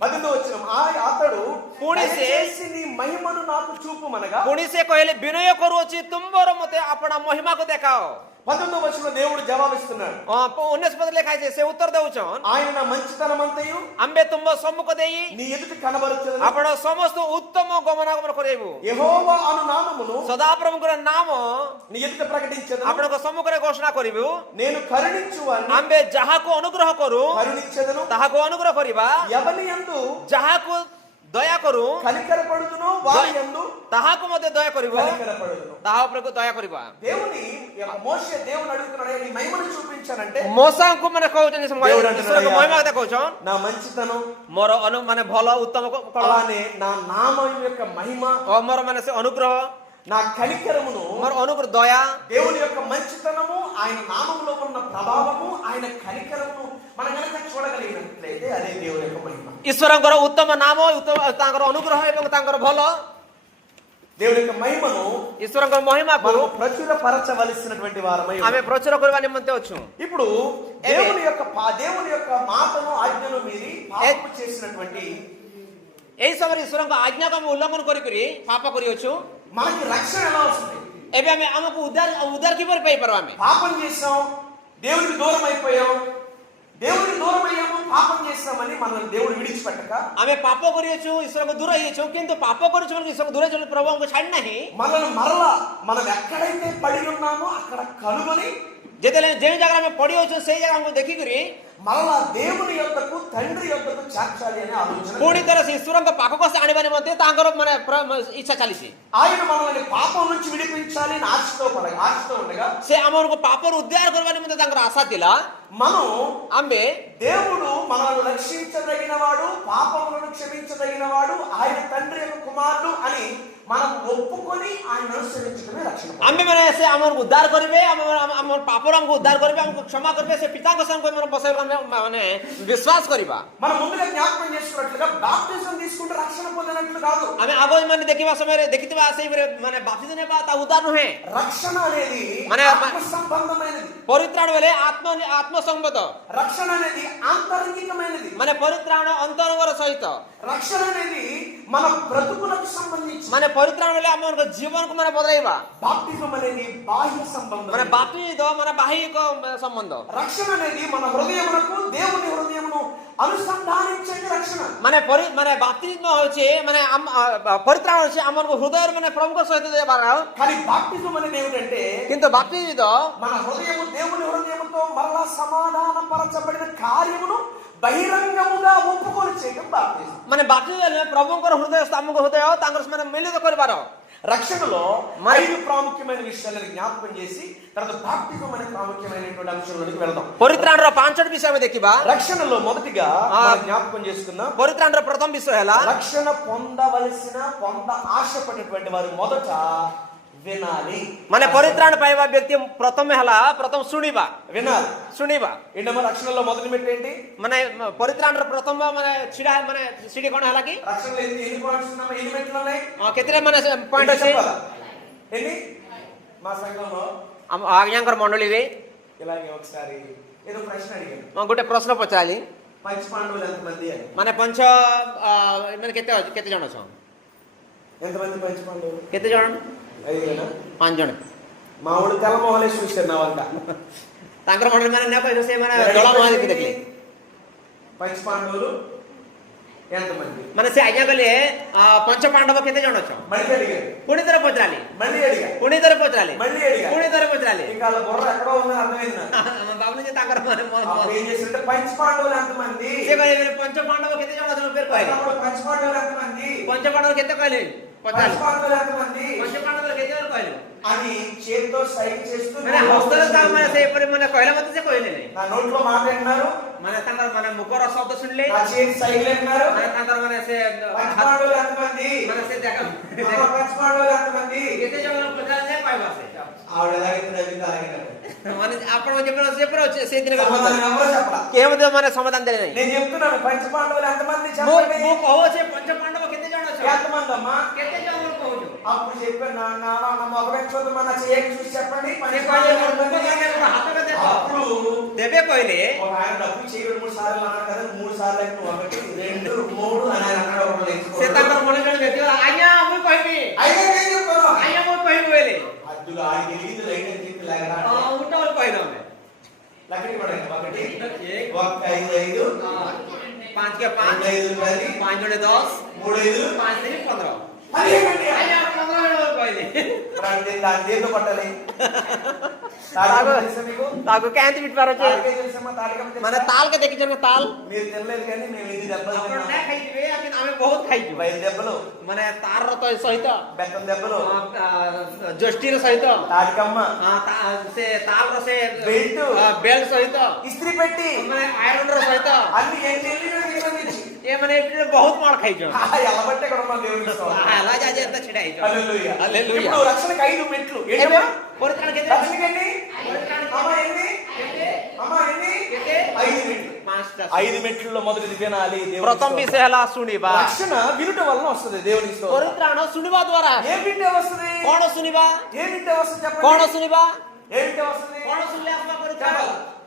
18వ వచనం అతడు పుణిసే దయచేసి నీ మహిమను నాకు చూపుమనగా पुणी से कहले विनय करूची तुमरो मते अपना महिमा को देखाओ। 19వ వచనంలో దేవుడు జవాబిస్తున్నాడు. 19 पद लिखाय छे से उत्तर देउछन ఆయన నా మంచితనమంతయు अंबे तुम सम्मुख देई నీ ఎదుట కనబరుచును. आपण समस्त उत्तम गमनागमन करेबु యెహోవా అను నామమును सदा प्रभुकर नाम నీ ఎదుట ప్రకటించెదను. आपण को सम्मुख रे घोषणा करिबु నేను కరుణించువాని अंबे जहा को अनुग्रह करू కరుణించెదను. ताहा को अनुग्रह करिबा ఎవని యందు जहा को दया करू కనికరపడుదునో వారి యందు ताहा को मते दया करिबो కనికరపడుదును. ताहा ऊपर को दया करिबा। దేవుని మోషే దేవుని అడుగుతున్నాడు నీ మహిమను చూపించానంటే मोसा को माने कहउछन దేవుడు అంటున్నాడు, ईश्वर को महिमा देखौछन నా మంచితనం मोर अनु माने भलो उत्तम को అలానే నా నామం యొక్క మహిమ मोर माने से अनुग्रह నా కనికరమును, ମୋର ଅନୁଗ୍ରହ ଦୟା, దేవుని యొక్క మంచితనము, ఆయన నామములో ఉన్న ప్రభావము, ఆయన కనికరమును మనం కనుక చూడగలిగినట్లయితే అదే దేవుని యొక్క మహిమ. ଈଶ୍ୱରଙ୍କର ଉତ୍ତମ ନାମ, ତାଙ୍କର ଅନୁଗ୍ରହ ଏବଂ ତାଙ୍କର ଭଲ, దేవుని యొక్క మహిమను ଈଶ୍ୱରଙ୍କର ମହିମାକୁ మనం ప్రచురపరచవలసినటువంటి వారమై ఉన్నాం. ଆମେ ପ୍ରଚୁର କରିବା ନିମନ୍ତେ ଅଛୁ. ఇప్పుడు దేవుని యొక్క మాటను ఆజ్ఞను మీరి పాపము చేసినటువంటి ଏହି ସମୟରେ ଈଶ୍ୱରଙ୍କ ଆଜ୍ଞାକୁ ଆମେ ଉଲ୍ଲଂଘନ କରିକରି ପାପ କରିଅଛୁ. మనకి రక్షణ ఎలా వస్తుంది? ଏବେ ଆମକୁ ଉଦ୍ଧାର କିପରି ପାଇପାରୁ? ଆମେ పాపం చేసాం, దేవునికి దూరం అయిపోయాం, దేవునికి దూరం అయ్యాము, పాపం చేస్తామని మనల్ని దేవుడు విడిచిపెట్టక ଆମେ ପାପ କରିଅଛୁ, ଈଶ୍ୱରଙ୍କୁ ଦୂର ହେଇଅଛୁ, କିନ୍ତୁ ପାପ କରୁଛୁ ଈଶ୍ୱରଙ୍କୁ ଦୂର ହେଇଛୁ, ప్రభు ଆମକୁ ଛାଡ଼ି ନାହିଁ. మనల్ని మరలా మనం ఎక్కడైతే పడి ఉన్నామో అక్కడ కనుగొని ଯେତେବେଳେ ଯେଉଁ ଜାଗାରେ ଆମେ ପଡ଼ିଅଛୁ ସେଇ ଜାଗା ଆମକୁ ଦେଖିକରି మరలా దేవుని యొద్దకు, తండ్రి యొద్దకు చేర్చాలి అనే ఆలోచన. ପୁଣି ଥର ସେ ଈଶ୍ୱରଙ୍କ ପାଖକୁ ଆଣିବା ନିମନ୍ତେ ତାଙ୍କର ଇଚ୍ଛା ଚାଲିଛି. ఆయన మనల్ని పాపం నుంచి విడిపించాలి అని ఆశతో ఉండగా ସେ ଆମକୁ ପାପରୁ ଉଦ୍ଧାର କରିବା ନିମନ୍ତେ ତାଙ୍କର ଆଶା ଥିଲା. మనం ଆମ୍ଭେ దేవుడు మనల్ని రక్షించదగిన వాడు, పాపములను క్షమించదగిన వాడు, ఆయన తండ్రి యొక్క కుమారుడు అని మనం ఒప్పుకొని ఆయన అనుసరించడమే రక్షణ. ଆମ୍ଭେ ମାନେ ସେ ଆମକୁ ଉଦ୍ଧାର କରିବେ, ଆମ ପାପରୁ ଆମକୁ ଉଦ୍ଧାର କରିବେ, ଆମକୁ କ୍ଷମା କରିବେ, ସେ ପିତାଙ୍କ ସାଙ୍ଗକୁ ଆମେ ବସାଇବା, ମାନେ ବିଶ୍ୱାସ କରିବା. మనం ముందుగా జ్ఞాపకం చేసుకున్నట్లుగా బాప్టిజం తీసుకుంటే రక్షణ పొందినట్లు కాదు. ଆମେ ఆଗ ମାନେ ଦେଖିବା ସମୟରେ ଦେଖିଥିବା ସେଇଭଳି ମାନେ ବାପ୍ତିସ୍ମ ନେବା ତା ଉଦ୍ଧାର ନୁହେଁ. రక్షణ అనేది మన ఆత్మ సంబంధమైనది. ପରିତ୍ରାଣ ବେଳେ ଆତ୍ମ ସମ୍ବନ୍ଧ, రక్షణ అనేది ఆంతరంగికమైనది. ମାନେ ପରିତ୍ରାଣ ଅନ୍ତରଙ୍ଗର ସହିତ, రక్షణ అనేది మన బ్రతుకులకు సంబంధించి, ମାନେ ପରିତ୍ରାଣ ବେଳେ ଆମ ଜୀବନକୁ ମାନେ ବଦଳାଇବା. బాప్టిజం అనేది బాహ్య సంబంధం. ମାନେ ବାପ୍ତିଦ ମାନେ ବାହ୍ୟିକ ସମ୍ବନ୍ଧ. రక్షణ అనేది మన హృదయమునకు, దేవుని హృదయమును అనుసంధానించేది రక్షణ. ମାନେ ବାପ୍ତିସ୍ମ ହଉଛି ମାନେ ପରିତ୍ରାଣ ହଉଛି ଆମକୁ ହୃଦୟରେ ମାନେ ପ୍ରଭୁଙ୍କ ସହିତ ଦେବାର. కానీ బాప్టిజం అనేది ఏమిటంటే କିନ୍ତୁ ବାପ୍ତିଦ మన హృదయము దేవుని హృదయముతో మరలా సమాధానపరచబడిన కార్యమును బహిరంగముగా ఒప్పుకొని చేయడం బాప్టిజం. ମାନେ ବାପ୍ତିଦ ପ୍ରଭୁଙ୍କର ହୃଦୟ ଆମକୁ ହୃଦୟ ତାଙ୍କର ମାନେ ମିଳିତ କରିବାର. రక్షణలో 5 ప్రాముఖ్యమైన విషయాలను జ్ఞాపకం చేసి తర్వాత బాప్టిజం అనే ప్రాముఖ్యమైనటువంటి అంశంలోకి వెళ్దాం. ପରିତ୍ରାଣର 5ଟି ବିଷୟ ଆମେ ଦେଖିବା. రక్షణలో మొదటిగా జ్ఞాపకం చేసుకుందాం. ପରିତ୍ରାଣର ପ୍ରଥମ ବିଷୟ ହେଲା రక్షణ ఆశపడేటువంటి వారు మొదట వినాలి. ମାନେ ପରିତ୍ରାଣ ପାଇବା ବ୍ୟକ୍ତି ପ୍ରଥମେ ଶୁଣିବା. ଶୁଣିବା ఏంటమ్మా రక్షణలో మొదటి మెట్టు ఏంటి? ମାନେ ପରିତ୍ରାଣର ପ୍ରଥମ ମାନେ ସିଡି କଣ ହେଲା କି? రక్షణలో ఎన్ని పాయింట్స్ ఉన్నాయో, ఎన్ని మెట్లు ఉన్నాయి? କେତେଟା ମାନେ ପଏଣ୍ଟ ଅଛି? ఎన్ని? మా సంఘంలో ଆଜ୍ଞାଙ୍କର ମଣ୍ଡଳୀରେ ఇలాగే ఒకసారి ఏదో ప్రశ్న అడిగాను. ଗୋଟେ ପ୍ରଶ୍ନ ପଚାରିଲି, పంచ పాండవులు ఎంతమంది అని. ମାନେ ମାନେ କେତେ ଜଣ ଅଛ? ఎంతమంది పంచ పాండవులు? କେତେ ଜଣ? 5 5 ଜଣ. మా ఊళ్ళు తెల్ల మొహలే చూశారు నా వంట. ତାଙ୍କର ମଣ୍ଡଳୀ ମାନେ ସେମାନେ ଦଳ ମହା ଦେଖି ଦେଖିଲେ పంచ పాండవులు ఎంతమంది ମାନେ ସେ ଆଜ୍ଞା କହିଲେ ପଞ୍ଚ ପାଣ୍ଡବ କେତେ ଜଣ ଅଛ? మళ్ళీ అడిగారు. ପୁଣି ଥରେ ପଚାରିଲି, మళ్ళీ అడిగా. ପୁଣି ଥରେ పଚାరాలి, మళ్ళీ అడిగా. ପୁଣି ଥରେ ପଚାରିଲି. ఇంకా వాళ్ళ బుర్ర ఎక్కడో ఉందని అర్థమైంది నాకు. ଭାବୁନି ଯେ ତାଙ୍କର ମାନେ అప్పుడు ఏం చేస్తుంటే పంచ పాండవులు ఎంతమంది? ସେ କହିଲେ ପଞ୍ଚ ପାଣ୍ଡବ କେତେ ଜଣ ଅଛ? ଫେର କହିଲେ పంచ పాండవులు ఎంతమంది? ପଞ୍ଚ ପାଣ୍ଡବ କେତେ କହିଲେ? పంచ ପଚାରିଲି పాండవులు ఎంతమంది ପଞ୍ଚ ପାଣ୍ଡବ କେତେ ଜଣ କହିଲେ? అని చేతితో సైన్ చేస్తూ ମାନେ ହସ୍ତରେ ମାନେ ସେପରି ମାନେ କହିଲା ମତେ ସେ କହିଲେ ନାହିଁ. నా నోట్లో మాట అన్నారు, ମାନେ ତାଙ୍କର ମାନେ ମୁଖର ଶବ୍ଦ ଶୁଣିଲେ, నా చేతి సైన్ అన్నారు. ମାନେ ତାଙ୍କର ମାନେ ସେ పంచ పాండవులు ఎంతమంది? ମାନେ ସେ ଜାଗା పంచ పాండవులు ఎంతమంది? କେତେ ଜଣ ପଚାରିଲେ କହିବା ସେ ఆవిడ ఎలాగైతే అలాగే ମାନେ ଆପଣ ଯେପରି ସେଇଦିନ సమాధానం ఎవరు చెప్పరా? କେହି ମଧ୍ୟ ମାନେ ସମାଧାନ ଦେଲେ ନାହିଁ. నేను చెప్తున్నాను పంచ పాండవులు ఎంతమంది చెప్పండి. ମୁଁ କହୁଛି ପଞ୍ଚ ପାଣ୍ଡବ କେତେ ଜଣ ଅଛ? ఎంతమంది అమ్మా? କେତେ ଜଣ କହୁଛୁ? అప్పుడు చెప్పాను నా మొగబెట్టి చూద్దాం, మన చేయకి చూసి చెప్పండి. ସେ କହିଲେ ହାତ କେତେ? అప్పుడు ତେବେ କହିଲେ ఒక ఆయన డబ్బు చేయడు 3 సార్లు అన్నాడు కదా, 3 సార్లు అయితే 1 2 3 అని ఆయన అన్నాడు. ସେ ତାଙ୍କର ମନେ ଜଣେ ବ୍ୟକ୍ତି ଆଜ୍ଞା ମୁଁ କହିବି, అయితే ఏం చెప్పాను? ଆଜ୍ଞା ମୁଁ କହିବି ବୋଇଲେ అద్దుగా ఆడికి ఎలిగింది లైట్ అని చెప్పి లాగరా ଉଠା କହିଲ ଆମେ లక్కడి పడండి. 1 1 5 5 5 के 5 5 10 5 जोड़े 10 3 5 5 3 15 అదేంటి? ଆଜ୍ଞା 15 ଜଣ କହିଲେ దాని దేంతో పట్టాలి? ତାକୁ କେମିତି ବିଟବାର ଅଛି? ମାନେ ତାଲ କେ ଦେଖିଛ ନା ତାଲ? మీరు తినలేదు కానీ మేము ఇది దెబ్బలు ଆପଣ తిన్నాం. ନା ଖାଇଥିବେ କିନ୍ତୁ ଆମେ ବହୁତ ଖାଇଛୁ. బయలు దెబ్బలు, ମାନେ ତାର ତ ସହିତ బెత్తం దెబ్బలు, ଜ୍ୟୋଷ୍ଠୀର ସହିତ తాటికమ్మ, ସେ ତାଲର ସେ ବେଲ୍ଟ ବେଲ୍ଟ ସହିତ ఇస్త్రీ పెట్టి ମାନେ ଆଇରନ୍ ର ସହିତ అన్ని ఎన్ని ये मैंने बहुत मार खाई जो ఎలా బట్టే కూడా మన దేవునికి స్తోత్రం. अला जा जा तो छिड़ाई जो హల్లెలూయా. హల్లెలూయా. ఇప్పుడు రక్షణకి 5 మెట్లు. ఏంటమ్మా? परित्राण के రక్షణకి ఎన్ని? అమ్మా ఎన్ని? అమ్మా ఎన్ని? 5 మెట్లు. 5 మెట్లలో మొదటిది వినాలి దేవుని प्रथम స్తోత్రం. विषय हला सुनिबा రక్షణ వినుట వలన వస్తుంది దేవునికి స్తోత్రం. परित्राण सुनिबा द्वारा ఏ వింటే వస్తుంది? कौन सुनिबा ఏ వింటే వస్తుంది చెప్పండి. कौन सुनिबा ఏ వింటే వస్తుంది? कौन सुनले हवा परित्राण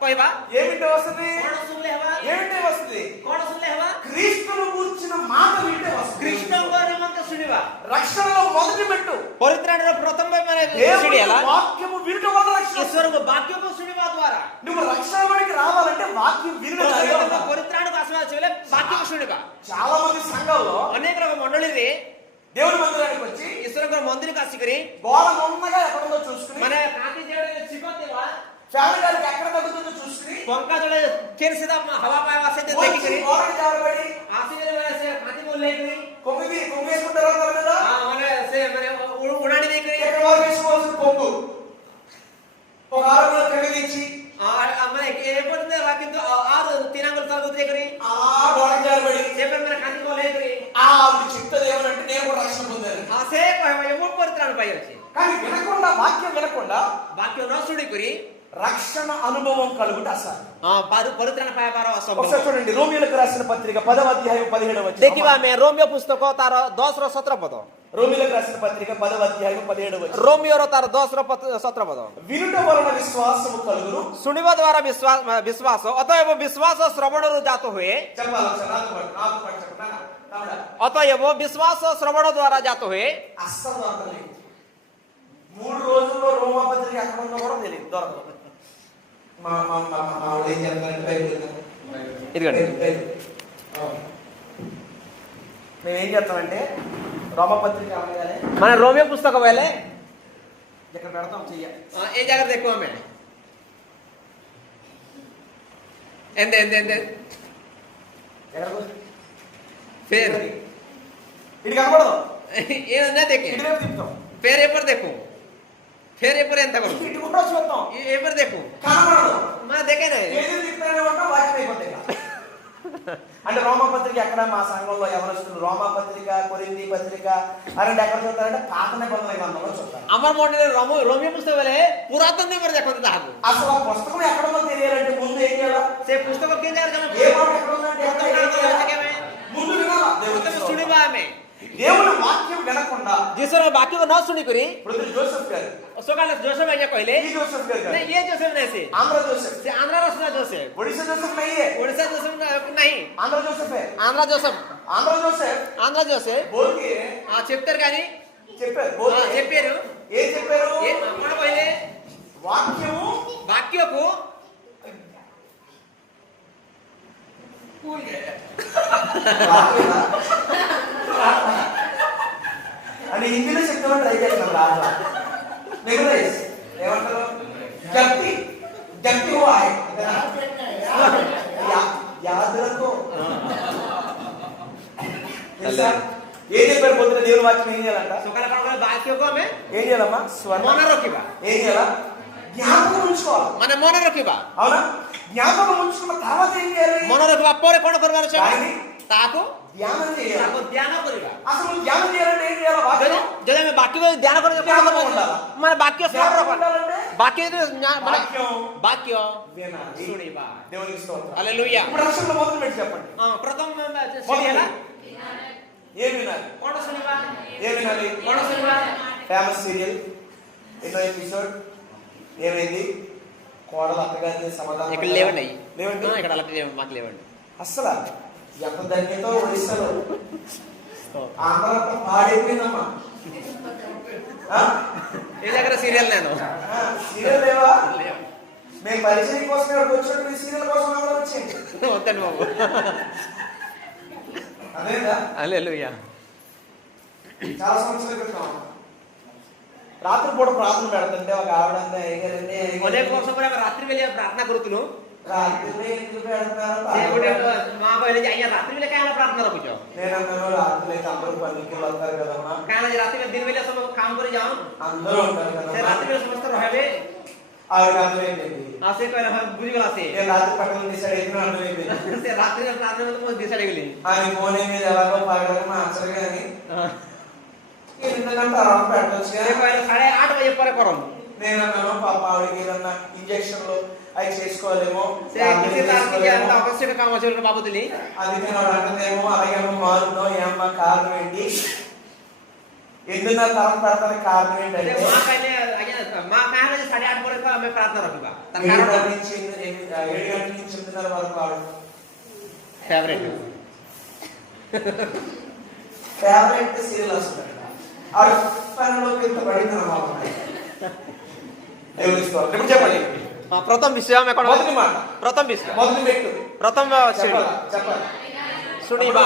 कहबा ఏ వింటే వస్తుంది? कौन सुनले हवा ఏ వింటే వస్తుంది? कौन सुनले हवा క్రీస్తును గూర్చిన మాట వింటే వస్తుంది. कृष्ण को निमंत सुनिबा రక్షణలో మొదటి మెట్టు परित्राण रो प्रथम में मैंने దేవుని सुनियाला వాక్యము వినుట వలన రక్షణ. ईश्वर को वाक्य को सुनिबा द्वारा నువ్వు రక్షణలోనికి రావాలంటే వాక్యం వినడానికి ఉండాలి. परित्राण को आसवा चले वाक्य को सुनिबा చాలా మంది సంఘాల్లో अनेक रकम मंडली रे దేవుని మందిరానికి వచ్చి ईश्वर को मंदिर का सिकरी గోడ ఉన్నగా ఎక్కడుందో చూసుకుని माने काटी जेड़े सिकोतेवा ఫ్యాన్ గారికి ఎక్కడ తగ్గుతుందో చూసుకుని पंखा जड़े केर सीधा हवा पावा से देखी వచ్చి करी గోడకి జారబడి आसी रे वाले से काटी बोल ले करी కొంగేసుకుంటారు అందరి మీద. हां माने उड़ानी दे करी ఎక్కడ వారు వేసుకోవాల్సిన కొంగు ఒక ఆరులో కమిలించి माने ए पड़ने किंतु आर तीन अंगुल तल गुदरे करी ఆ గోడకి జారబడి से पर मेरे काटी को ले करी ఆవిడ చెప్తుంది ఏమనంటే నేను కూడా రక్షణ పొందాను. से एवो परित्राण पाई अछि కానీ వినకుండా వాక్యం వినకుండా वाक्य न सुनी करी రక్షణ అనుభవం కలుగుట అసాధ్యం. परित्राण पाया पारो असंभव ఒకసారి చూడండి రోమియోలకు రాసిన పత్రిక 10వ అధ్యాయం 17వ వచనం. देखिबा में रोमियो पुस्तक तार 10 रो 17 पद రోమియోలకు రాసిన పత్రిక 10వ అధ్యాయం 17వ వచనం. रोमियो रो तार 10 रो 17 पद వినుట వలన విశ్వాసము కలుగును. सुनिबा द्वारा विश्वास अतएव विश्वास श्रवण रो जातो हुए చెప్పాలి ఒకసారి నాకు పాటు చెప్పండి. నాన్న, अतएव विश्वास श्रवण द्वारा जातो हुए అస్సలు దొరకలేదు. 3 రోజుల్లో రోమా పత్రిక ఎక్కడ ఉందో కూడా తెలియదు, దొరకదు. మా మా మా మా ఆవిడ ఏం చేస్తారంటే బైబిల్ ఇదిగోండి మేము ఏం చేస్తామంటే రోమా పత్రిక అనగానే माने रोमियो पुस्तक वेले ఇక్కడ పెడతాం చెయ్యాలి. ए जगह देखो हमें एंदे ఎక్కడికి फिर ఇది కనబడదు. ये ना देखे ఇటు వైపు తిప్పుతాం. फिर ए पर देखो फिर ए पर ఎంత करो ఇటు కూడా చూద్దాం. ए पर देखो కనబడదు. मैं देखे नहीं ఏది తిప్పుతానే ఉంటాం వాక్యం అయిపోతాయి. అంటే రోమా పత్రిక ఎక్కడ మా సంఘంలో ఎవరొస్తున్నారు రోమా పత్రిక కొరింథీ పత్రిక అలాంటి ఎక్కడ చూస్తారంటే పాత నిబంధన గ్రంథంలో చూస్తారు. আমার মনে रोमियो पुस्तक वेले पुरातन नियम देखो दाहु అసలు ఆ పుస్తకం ఎక్కడుందో తెలియాలంటే ముందు ఏం చేయాలి? से पुस्तक के जार ఏ మాట ఎక్కడ ఉందంటే ఎక్కడ ఏం చేయాలి? ముందు వినాలా దేవుని స్తోత్రం. सुनिबा में దేవుని వాక్యం వినకుండా जिसर वाक्य को न सुनी करी ఇప్పుడు జోసెఫ్ గారు सोकाले जोसेफ आया कहले ఈ జోసెఫ్ గారు కాదు. नहीं ये जोसेफ नहीं से ఆంధ్ర జోసెఫ్ से आंध्रा रसना जोसेफ ఒడిశా జోసెఫ్ నయ్యే ओडिशा जोसेफ नहीं ఆంధ్ర జోసెఫే Andhra Joseph Andhra Joseph Andhra Joseph బోల్కి చెప్తారు కానీ చెప్పారు బోల్కి చెప్పారు ఏం చెప్పారు? మన କହିଲେ వాక్యము ବାକ୍ୟକୁ అని హిందీలో చెప్తామని ట్రై చేస్తాం రాజా నెగ్లెజ్ ఏమంటారు? జప్తి జప్తి హువా హై యాద్ రఖో. ఏం చెప్పారు పొద్దున దేవుని వాక్యం ఏం చేయాలంట? ସକାଳେ କ'ଣ କଲେ ବାକ୍ୟକୁ ଆମେ ఏం చేయాలమ్మా? స్వర్ణ ମନେ ରଖିବା ఏం చేయాలా? జ్ఞాపకం ఉంచుకోవాలి. ମାନେ ମନେ రଖିବା అవునా? జ్ఞాపకం ఉంచుకున్న తర్వాత ఏం చేయాలి? ମନେ ରଖିବା ପରେ କ'ଣ କରିବାର ଅଛି దాన్ని ତାହାକୁ ధ్యానం చేయాలి. ତାକୁ ଧ୍ୟାନ କରିବା అసలు ధ్యానం చేయాలంటే ఏం చేయాలి? వాక్యం ଯଦି ଆମେ ବାକ୍ୟକୁ ଧ୍ୟାନ କରିବା କ'ଣ ଧ୍ୟାନ କରିବା ఉండాలి. ମାନେ ବାକ୍ୟ ସ୍ମରଣ ధ్యానం ରଖିବା ఉండాలంటే ବାକ୍ୟ ଯଦି ମାନେ వాక్యం ବାକ୍ୟ వినాలి. ଶୁଣିବା దేవునికి స్తోత్రం. ହାଲେଲୁୟା ఇప్పుడు రక్షణలో మొదలు పెట్టి చెప్పండి. ପ୍ରଥମ మొదలు ସିଡ଼ି ହେଲା ఏం వినాలి? କ'ଣ ଶୁଣିବା ఏం వినాలి? କ'ଣ ଶୁଣିବା ఫేమస్ సీరియల్ ఎన్నో ఎపిసోడ్ ఏమైంది? కోడలు అత్తగారిని సమాధానం ఇక్కడ లేవండి లేవండి ఇక్కడ అలా మాకు లేవండి అస్సలు ఎంత ధన్యతో ఒడిశాలో ఆంధ్ర పాడైపోయిందమ్మా. ఏ దగ్గర సీరియల్ నేను సీరియల్ లేవా? మేము పరిచయం కోసం ఇక్కడికి వచ్చినట్టు మీ సీరియల్ కోసం అందరూ వచ్చేయండి. వద్దండి బాబు అదేదా? హల్లెలూయా చాలా సంవత్సరాల క్రితం రాత్రిపూట ప్రార్థన పెడుతుంటే ఒక ఆవిడ ଅନେକ ବର୍ଷ ପରେ ଆମେ ରାତ୍ରି ବେଳିଆ ପ୍ରାର୍ଥନା କରୁଥିଲୁ రాత్రి ఎందుకు పెడుతున్నారు? ସେ ଗୋଟେ ମା କହିଲେ ଯେ ଆଜ୍ଞା ରାତ୍ରି ବେଲେ କାହିଁ ପ୍ରାର୍ଥନା ରଖୁଛ నేనన్నాను రాత్రి అయితే అందరూ పనికి వెళ్తారు కదమ్మా. କାରଣ ରାତି ବେଲେ ଦିନ ବେଲେ ସବୁ କାମ କରି ଯାଅ అందరూ ఉంటారు ସେ కదమ్మా. ରାତ୍ରି ବେଲେ ସମସ୍ତେ ରହିବେ ఆవిడకి అర్థమైపోయింది. ସେ କହିଲା ହଁ ବୁଝିଗଲା ସେ నేను రాత్రి పక్కన డిసైడ్ అయితే అర్థమైపోయింది. ସେ ରାତିରେ ପ୍ରାର୍ଥନା ମୁଁ ଡିସାଇଡ୍ ହେଇଗଲି ఆయన ఫోన్ మీద ఎలాగో పగలగా మార్చరు కానీ ఎందుకంటే తర్వాత పెట్టచ్చు ସେ କହିଲା 8:30 బజే ପରେ କରମ నేను అన్నాను పాప ఆవిడకి ఏదన్నా ఇంజక్షన్లు అవి చేసుకోవాలేమో ସେ କିଛି ତାର ଟିକେ అంత ఆవశ్యక କାମ ଅଛି ବୋଲି ଭାବୁଥିଲି. అందుకే ఆవిడ అంటుందేమో అలాగే మారునో ఏమ్మా కారణం ఏంటి ఎందుకు నా తరం పెడతానికి కారణం ସେ ఏంటంటే ମା କହିଲେ ଆଜ୍ଞା ମା କହିଲେ ଯେ 8:30 ପରେ ଆମେ ପ୍ରାର୍ଥନା ରଖିବା ତାର 7 କାରଣ నుంచి 8 వరకు ఆవిడ ఫేవరెట్ ఫేవరెట్ సీరియల్ వస్తుంది ఆవిడ పనిలోకి ఎంత పడింది అన్నమాట. ఇప్పుడు చెప్పండి ପ୍ରଥମ ବିଷୟ ଆମେ କଣ మొదటి మాట ପ୍ରଥମ ବିଷୟ మొదటి మెట్టు ପ୍ରଥମ చెప్పాలి చెప్పాలి ଶୁଣିବା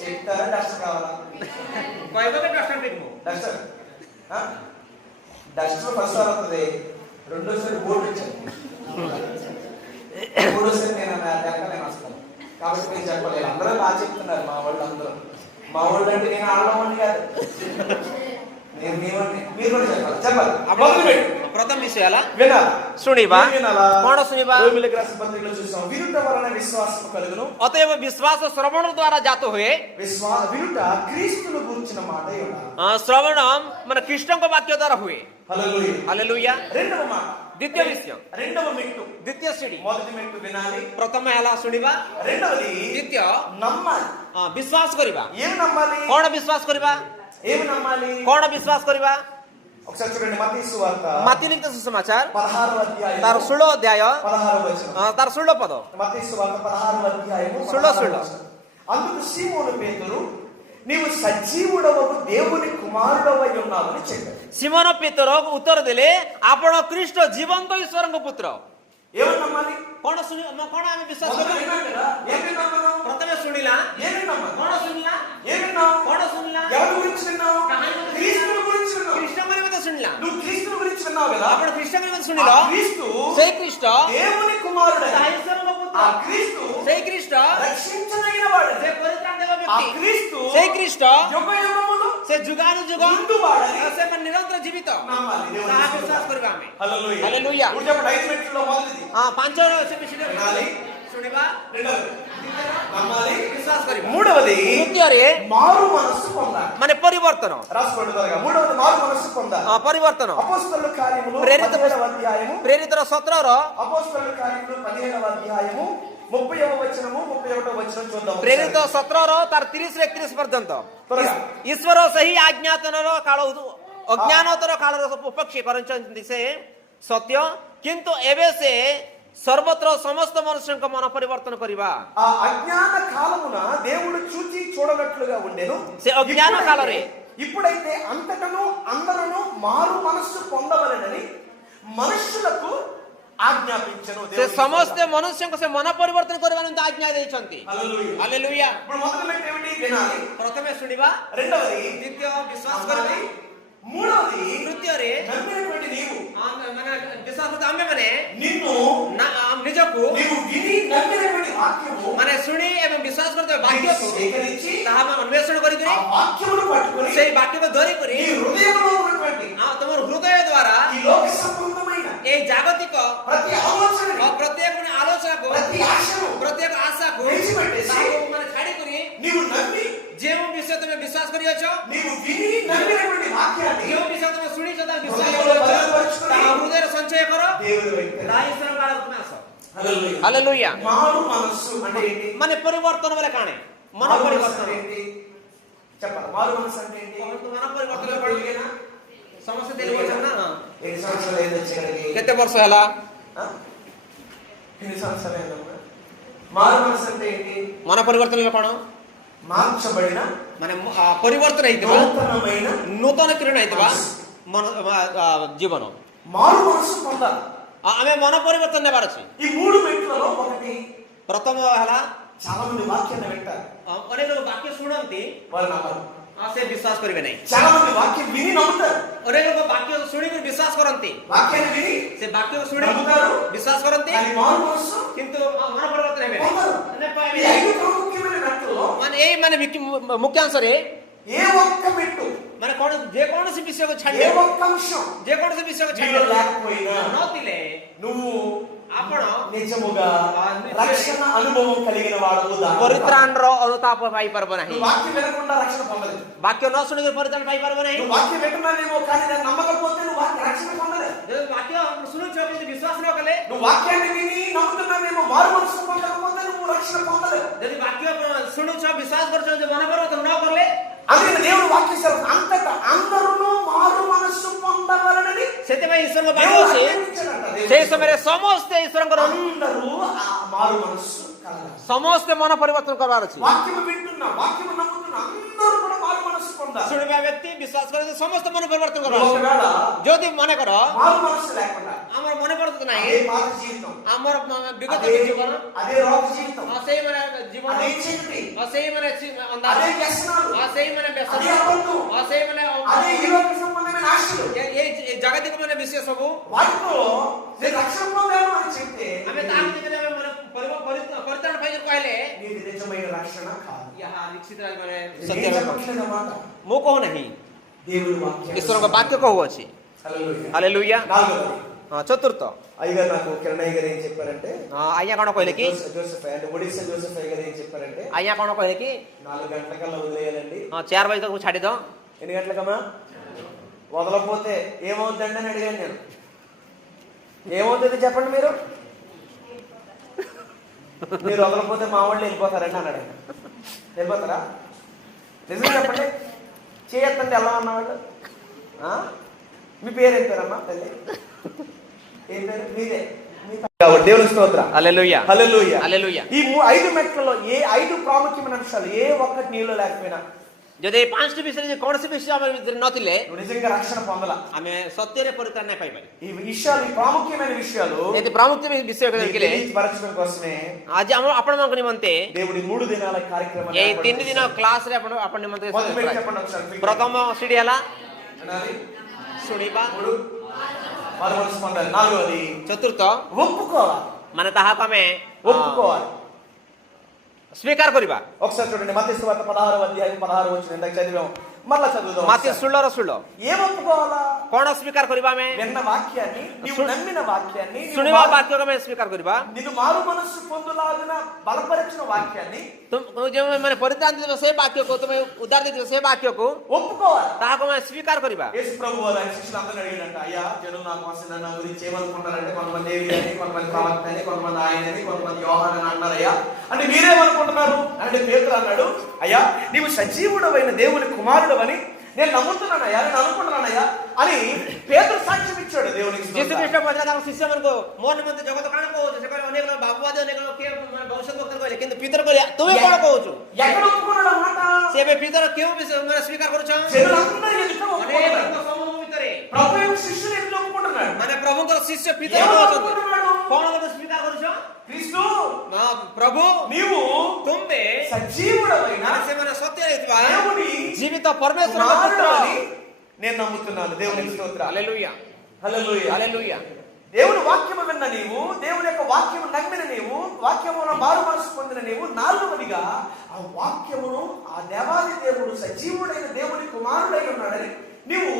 చెప్తారా డస్టర్ కావాలా କହିବ କି ଡଷ୍ଟର ପିନ୍ଧୁ డస్టర్ డస్టర్ ఫస్ట్ సార్ వస్తుంది రెండోసారి బోర్డు ఇచ్చాను మూడోసారి నేను నేను వస్తాను కాబట్టి నేను చెప్పలేదు అందరూ బాగా చెప్తున్నారు మా వాళ్ళు అందరూ మా వాళ్ళు అంటే నేను ఆడవాడిని కాదు నేను మీ వాడిని మీరు కూడా చెప్పాలి చెప్పాలి మొదటి మెట్టు ପ୍ରଥମ ବିଷୟ ହେଲା వినాలి ଶୁଣିବା వినాలా କଣ ଶୁଣିବା రోమిలకు రాసిన పత్రికలో చూసాం వినుట వలన విశ్వాసం కలుగును ଅତଏବ ବିଶ୍ୱାସ ଶ୍ରବଣ ଦ୍ୱାରା ଜାତ ହୁଏ వినుట క్రీస్తును గురించిన మాట ଶ୍ରବଣ ମାନେ କୃଷ୍ଣଙ୍କ ବାକ୍ୟ ଦ୍ୱାରା ହୁଏ. హల్లెలూయా ହାଲେଲୁୟା. రెండవ మాట ଦ୍ୱିତୀୟ ବିଷୟ రెండవ మెట్టు ଦ୍ୱିତୀୟ ସିଢି మొదటి మెట్టు వినాలి ପ୍ରଥମ ହେଲା ଶୁଣିବା రెండవది ଦ୍ୱିତୀୟ నమ్మాలి ବିଶ୍ୱାସ କରିବା. ఏమి నమ్మాలి କଣ ବିଶ୍ୱାସ କରିବା ఏమి నమ్మాలి କଣ ବିଶ୍ୱାସ କରିବା ఒకసారి చూడండి మత్తయి సువార్త ମାତି ଲିଖିତ ସୁସମାଚାର 16వ అధ్యాయం ତାର 16 ଅଧ୍ୟାୟ 16వ వచనం ତାର 16 ପଦ మత్తయి సువార్త 16వ అధ్యాయము 16. అందుకు సీమోను పేతురు నీవు సజీవుడవగు దేవుని కుమారుడవై ఉన్నావని చెప్పాడు. ସିମୋନ ପେତର ଉତ୍ତର ଦେଲେ ଆପଣ ଖ୍ରୀଷ୍ଟ ଜୀବନ୍ତ ଈଶ୍ୱରଙ୍କ ପୁତ୍ର. ఏమని నమ్మాలి କଣ କଣ ଆମେ ବିଶ୍ୱାସ କରିବା ఏమి నమ్మను ପ୍ରଥମେ ଶୁଣିଲା ఏమి నమ్మను କଣ ଶୁଣିଲା ఏమి విన్నావు କଣ ଶୁଣିଲା ఎవరి గురించి విన్నావు క్రీస్తుని గురించి విన్నావు ଖ୍ରୀଷ୍ଟଙ୍କ ନିମନ୍ତେ ଶୁଣିଲା. నువ్వు క్రీస్తుని గురించి విన్నావు కదా ଆପଣ ଖ୍ରୀଷ୍ଟଙ୍କ ନିମନ୍ତେ ଶୁଣିଲ ఆ క్రీస్తు ସେଇ ଖ୍ରୀଷ୍ଟ దేవుని కుమారుడు ଈଶ୍ୱରଙ୍କ ପୁତ୍ର. ఆ క్రీస్తు ସେଇ ଖ୍ରୀଷ୍ଟ రక్షించదగిన వాడు ସେ ପରିତ୍ରାଣ ଦେବା ఆ ବ୍ୟକ୍ତି. క్రీస్తు ସେଇ ଖ୍ରୀଷ୍ଟ యుగ యుగములు ସେ ଯୁଗାନୁଯୁଗ ముందు వాడని ସେ ନିରନ୍ତର ଜୀବିତ నమ్మాలి దేవుని ତାହା విశ్వాసం. ବିଶ୍ୱାସ କରିବା ଆମେ. హల్లెలూయా హల్లెలూయా. ఇప్పుడు చెప్పండి 5 మినిట్లలో మొదటిది ପାଞ୍ଚ ସେ ବିଷୟରେ వినాలి ଶୁଣିବା రెండవది నమ్మాలి ବିଶ୍ୱାସ କରିବା. మూడవది ତୃତୀୟରେ మారు మనస్సు పొందాలి ମାନେ ପରିବର୍ତ୍ତନ రాసుకోండి త్వరగా మూడవది మారు మనస్సు పొందాలి ପରିବର୍ତ୍ତନ అపోస్తలుల కార్యములు ప్రేరిత 17వ అధ్యాయము ପ୍ରେରିତର 17 అపోస్తలుల కార్యములు 17వ అధ్యాయము 30వ వచనము 31వ వచనం చూద్దాం ପ୍ରେରିତ 17 ତାର 30 ରୁ 31 ପର୍ଯ୍ୟନ୍ତ ତ୍వరగా ଈଶ୍ୱର ସେହି ଆଜ୍ଞାତନର କାଳ ଅଜ୍ଞାନତର କାଳର ଉପେକ୍ଷା କରିଛନ୍ତି ସେ ସତ୍ୟ କିନ୍ତୁ ଏବେ ସେ సర్వత్ర సమస్త మనుషులకు మన పరివర్తన କରିବା. ఆ అజ్ఞాన కాలమున దేవుడు చూచి చూడనట్లుగా ఉండెను. ସେ ଅଜ୍ଞାନ କାଳରେ ఇప్పుడైతే అంతటను అందరూ మారు మనస్సు పొందవలెనని మనుషులకు ఆజ్ఞాపించెను. ସେ ସମସ୍ତେ ମନୁଷ୍ୟଙ୍କୁ ସେ ମନ ପରିବର୍ତ୍ତନ କରିବା ନିମନ୍ତେ ଆଜ୍ଞା ଦେଇଛନ୍ତି. హల్లెలూయా. ହାଲେଲୁୟା. ఇప్పుడు మొదటి మెట్టు ఏమిటి? వినాలి. ପ୍ରଥମେ ଶୁଣିବା, రెండవది ଦ୍ୱିତୀୟ ବିଶ୍ୱାସ କରିବା, మూడవది ତୃତୀୟରେ నమ్మినటువంటి నీవు ମାନେ ବିଶ୍ୱାସ ଆମେ ମାନେ నిన్ను ନିଜକୁ నీవు విని నమ్మినటువంటి వాక్యము ମାନେ ଶୁଣି ଏବଂ ବିଶ୍ୱାସ କରୁଥିବା ବାକ୍ୟକୁ సేకరించి ତାହା ଆମେ ଅନ୍వేଷଣ କରିକିରି ఆ వాక్యమును పట్టుకొని ସେଇ ବାକ୍ୟକୁ ଧରିକରି నీ హృదయంలో ఉన్నటువంటి ତମର ହୃଦୟ ଦ୍ୱାରା ఈ లోక సంబంధమైన এই ଜାଗତିକ ప్రతి ఆలోచనని ପ୍ରତ୍ୟେକ ଆଲୋଚନାକୁ ప్రతి ఆశను ପ୍ରତ୍ୟେକ ଆଶାକୁ విడిచిపెట్టేసి ମାନେ ଛାଡ଼ିକରି నీవు నమ్మి ଯେଉଁ ବିଷୟ ତମେ ବିଶ୍ୱାସ କରିଅଛ, నీవు విని నమ్మినటువంటి వాక్యాన్ని ଯେଉଁ ବିଷୟ ତମେ ଶୁଣିଛ ତାହା ବିଶ୍ୱାସ ହୃଦୟରେ କରିଅଛ, భద్రపరచుకొని ତାହା ହୃଦୟରେ ସଞ୍ଚୟ କର, దేవుని వైపు ତାହା ଈଶ୍ୱର କାଳକୁ ତୁମେ ଆସ. హల్లెలూయా. ହାଲେଲୁୟା. మారు మనస్సు అంటే ఏంటి? ମାନେ ପରିବର୍ତ୍ତନ ବୋଲେ କାणे? ମନ మారు మనస్సు ପରିବର୍ତ୍ତନ. అంటే ఏంటి? చెప్పాలి. మారు మనస్సు అంటే ఏంటి? ମନ ପରିବର୍ତ୍ତନ ପଡ଼ିଗଲା. ସମସ୍ତେ తెలుగు ନା? ఎన్ని సంవత్సరాలు అయింది వచ్చి ఇక్కడికి? କେତେ ବର୍ଷ ହେଲା? ఎన్ని సంవత్సరాలు అయిందమ్మా? మారు మనస్సు అంటే ఏంటి? ମନ ପରିବର୍ତ୍ତନ ହେଲେ କ'ଣ? మార్చబడిన ମାନେ ପରିବର୍ତ୍ତନ ହେଇଥିବା, నూతనమైన ନୂତନ କିରଣ ହେଇଥିବା ଜୀବନ. మారు మనస్సు పొందాలి. ଆମେ ମନ ପରିବର୍ତ୍ତନ ନେବାର ଅଛି. ఈ మూడు మెట్లలో ఒకటి ପ୍ରଥମ ହେଲା చాలా మంది వాక్యాన్ని వింటారు, ଅନେକ ଲୋକ ବାକ୍ୟ ଶୁଣନ୍ତି, వాళ్ళు నమ్మరు. ସେ ବିଶ୍ୱାସ କରିବେ ନାହିଁ. చాలా మంది వాక్యం విని నమ్ముతారు, ଅନେକ ଲୋକ ବାକ୍ୟ ଶୁଣିକି ବିଶ୍ୱାସ କରନ୍ତି, వాక్యాన్ని విని ସେ ବାକ୍ୟକୁ ଶୁଣି నమ్ముతారు, ବିଶ୍ୱାସ କରନ୍ତି, కానీ మారు మనస్సు କିନ୍ତୁ ମନ ପରିବର୍ତ୍ତନ ହେବେ పొందరు. ఈ ନାହିଁ. 5 ప్రముఖమైన మెట్లలో ମାନେ ଏଇ ମାନେ ମୁଖ୍ୟାଂଶରେ ఏ ఒక్క మెట్టు, ମାନେ କଣ ଯେକୌଣସି ବିଷୟକୁ ఏ ଛାଡିଲେ ఒక్క అంశం ଯେକୌଣସି ବିଷୟକୁ నీలో ଛାଡିଲେ లేకపోయినా ନଥିଲେ నువ్వు ଆପଣ నిజముగా రక్షణ అనుభవం కలిగిన వాడవు. ପରିତ୍ରାଣର ଅନୁତାପ ପାଇପାରିବ ନାହିଁ. నువ్వు వాక్యం వినకుండా రక్షణ పొందలేదు. ବାକ୍ୟ ନ ଶୁଣିକି ପରିତ୍ରାଣ ପାଇପାରିବ ନାହିଁ. నువ్వు వాక్యం వింటున్నావేమో కానీ దాన్ని నమ్మకపోతే నువ్వు రక్షణ పొందలేదు. ଯଦି ବାକ୍ୟ ଶୁଣୁଛ କିନ୍ତୁ ବିଶ୍ୱାସ ନ କଲେ, నువ్వు వాక్యాన్ని విని నమ్ముతున్నావేమో మారు మనసు పొందకపోతే నువ్వు రక్షణ పొందలేదు. ଯଦି ବାକ୍ୟ ଶୁଣୁଛ ବିଶ୍ୱାସ କରୁଛ ଯଦି ମନେ କର ନ କଲେ, అందుకని దేవుడు వాక్యం సెలవు అంతటా అందరూ మారు మనస్సు పొందవలనని ସେଥିପାଇଁ ଈଶ୍ୱରଙ୍କ ବାକ୍ୟ దేవుడు ଅଛି. ఆజ్ఞాపించాడంట. ସେଇ ସମୟରେ ସମସ୍ତେ ଈଶ୍ୱରଙ୍କର అందరూ ఆ మారు మనస్సు కలగాలి. ସମସ୍ତେ ମନ ପରିବର୍ତ୍ତନ କରିବାର ଅଛି. వాక్యము వింటున్నా, వాక్యము నమ్ముతున్నా అందరూ కూడా మారు మనస్సు పొందాలి. ଶୁଣିବା ବ୍ୟକ୍ତି ବିଶ୍ୱାସ કરે ସମସ୍ତେ ମନ ପରିବର୍ତ୍ତନ କରିବାର ଅଛି. ఒకవేళ ଯଦି ମନେ କର మారు మనస్సు లేకుండా ଆମର ମନେ ପଡୁଛି ନାହିଁ, అదే పాత జీవితం, ଆମର ବିଗତ అదే ଜୀବନ, అదే రోగ జీవితం, ସେଇମାନେ ଜୀବନ, అదే చీకటి, ସେଇମାନେ ଅନ୍ଧାର, అదే వ్యసనాలు, ସେଇମାନେ ବ୍ୟସନ, అదే అబద్ధం, ସେଇମାନେ అదే ఈ లోక సంబంధమైన ఆశలు, ଏ ଜାଗତିକ ମାନେ ବିଷୟ ସବୁ వాటితో నేను రక్షణ పొందాను అని చెప్తే ଆମେ ତାହାକୁ ଦେଖିଲେ ଆମେ ମାନେ ପରିତ୍ରାଣ ପାଇଁ କହିଲେ నీది నిజమైన రక్షణ కాదు. ଏହା ନିଶ୍ଚିତ ମାନେ నేను ସତ୍ୟ ନୁହେଁ. చెప్పట్లేదన్నమాట. ମୁଁ କହୁ ନାହିଁ, దేవుడి వాక్యం ଈଶ୍ୱରଙ୍କ ବାକ୍ୟ କହୁଅଛି. హల్లెలూయా. ହାଲେଲୁୟା. నాలుగోది, ଚତୁର୍ଥ, అయ్యగారు నాకు కిరణ్ అయ్య గారు ఏం చెప్పారంటే, ଆଜ୍ଞା କଣ କହିଲେ କି, జోసెఫ్ అంటే ఒడిశా జోసెఫ్ అయ్య గారు ఏం చెప్పారంటే, ଆଜ୍ଞା କଣ କହିଲେ କି 4 గంటలకల్లా వదిలేయాలండి. 4 బజే తకు ଛାଡି ଦो. ఎన్ని గంటలకమ్మా? వదలకపోతే ఏమవుతుందండి అని అడిగాను నేను. ఏమవుతుంది చెప్పండి మీరు. మీరు వదలకపోతే మా వాళ్ళు వెళ్ళిపోతారండి అన్నాడు ఆయన. వెళ్ళిపోతారా? నిజంగా చెప్పండి. చేయొద్దండి ఎలా ఉన్నవాళ్ళు. మీ పేరు ఏం పేరమ్మా తల్లి? ఏం పేరు మీదే? దేవుని స్తోత్రం. హల్లెలూయా. హల్లెలూయా. హల్లెలూయా. ఈ 5 మెట్లలో ఏ 5 ప్రాముఖ్యమైన అంశాలు ఏ ఒక్కటి నీలో లేకపోయినా, ଯଦି 5ଟି ବିଷୟରେ କୌଣସି ବିଷୟ ଆମ ଭିତରେ ନଥିଲେ నువ్వు నిజంగా రక్షణ పొందలా. ଆମେ ସତ୍ୟରେ ପରିତ୍ରାଣ ପାଇପାରିବା. ఈ విషయాలు, ఈ ప్రాముఖ్యమైన విషయాలు ଯଦି ప్రాముఖ్య ବିଷୟ ଦେଖିଲେ పరచడం కోసమే ଆଜି ଆମ ଆପଣମାନଙ୍କ ନିମନ୍ତେ దేవుడి 3 దినాల కార్యక్రమాన్ని ଏଇ ఏర్పాటు 3 ଦିନ చేశాడు. କ୍ଲାସରେ ଆପଣ ନିମନ୍ତେ మొదటి మెట్టు చెప్పండి ఒకసారి. ପ୍ରଥମ ସିଡି ହେଲା అనాలి. ଶୁଣିବା, 3 మారు మనసు పొందాలి. 4వది ଚତୁର୍ଥ ఒప్పుకోవాలి. ମାନେ ତାହାକୁ ଆମେ ఒప్పుకోవాలి. ସ୍ୱୀକାର କରିବା. ఒకసారి చూడండి మత్తయి సువార్త 16వ అధ్యాయం 16వ వచనం ఇందాక చదివాం. మరలా చదువుదాం. ମାତି 16 ఏం ఒప్పుకోవాలా? କଣ ସ୍ୱୀକାର କରିବା ଆମେ? విన్న వాక్యాన్ని, నీవు నమ్మిన వాక్యాన్ని, ଶୁଣିବା ବାକ୍ୟକୁ ଆମେ ସ୍ୱୀକାର କରିବା. నిన్ను మారు మనస్సు పొందులాగిన బలపరిచిన వాక్యాన్ని ଯେଉଁ ମାନେ ପରିତ୍ରାଣ ଦେଇଥିବ ସେ ବାକ୍ୟକୁ, ତୁମେ ଉଦ୍ଧାର ଦେଇଥିବ ସେ ବାକ୍ୟକୁ ఒప్పుకోవాలి. ତାହାକୁ ଆମେ ସ୍ୱୀକାର କରିବା. యేసు ప్రభు వారు ఆయన శిష్యులందరినీ అడిగాడంట, అయ్యా జనులు నా కోసం నా గురించి ఏమనుకుంటారంటే, కొంతమంది ఏలియా అని, కొంతమంది ప్రవక్త అని, కొంతమంది ఆయన అని, కొంతమంది యోహాన్ అని అన్నారయ్యా అంటే మీరేమనుకుంటున్నారు అంటే పేతురు అన్నాడు, అయ్యా నీవు సజీవుడవైన దేవుని కుమారుడు అని నేను నమ్ముతున్నానయ్యా, నేను అనుకుంటున్నానయ్యా అని పేతురు సాక్ష్యం ఇచ్చాడు దేవునికి. ଯୀଶୁ ଖ୍ରୀଷ୍ଟ କହିଲା ତାଙ୍କ ଶିଷ୍ୟମାନଙ୍କୁ, ମୋ ନିମନ୍ତେ ଜଗତ କାଣା କହୁଛୁ? ସେ କହିଲେ ଅନେକ ବାବୁବାଦୀ, ଅନେକ କିଏ ଭବିଷ୍ୟତ ବକ୍ତା କହିଲେ, କିନ୍ତୁ ପିତର କହିଲେ ତୁମେ କଣ କହୁଛୁ? ఎక్కడ ఒప్పుకున్నాడు అన్నమాట? ସେ ଏବେ ପିତର କେଉଁ ବିଷୟ ମାନେ ସ୍ୱୀକାର କରୁଛ? జనులందరి ఎదుట ଅନେକ ఒప్పుకున్నాడు. ଲୋକ ସମୂହ ଭିତରେ ప్రభు యొక్క శిష్యులు ఎట్లా ఒప్పుకుంటున్నాడు? ମାନେ ପ୍ରଭୁଙ୍କର ଶିଷ୍ୟ ପିତର ఏమని କହୁଛନ୍ତି, ఒప్పుకుంటున్నాడు? କଣ ଗୋଟେ ସ୍ୱୀକାର କରୁଛ? క్రీస్తు ପ୍ରଭୁ నీవు ତୁମେ సజీవుడవైన ମାନେ ସେମାନେ ସତ୍ୟରେ ଥିବା దేవుని ଜୀବିତ ପରମେଶ୍ୱରଙ୍କ కుమారుడు ପୁତ୍ର. అని నేను నమ్ముతున్నాను. దేవునికి స్తోత్రం. హల్లెలూయా. హల్లెలూయా. హల్లెలూయా. దేవుని వాక్యము విన్న నీవు, దేవుని యొక్క వాక్యము నమ్మిన నీవు, వాక్యమును మారు మనసు పొందిన నీవు, 4వదిగా ఆ వాక్యమును, ఆ దేవాది దేవుడు సజీవుడైన దేవుని కుమారుడై ఉన్నాడని నీవు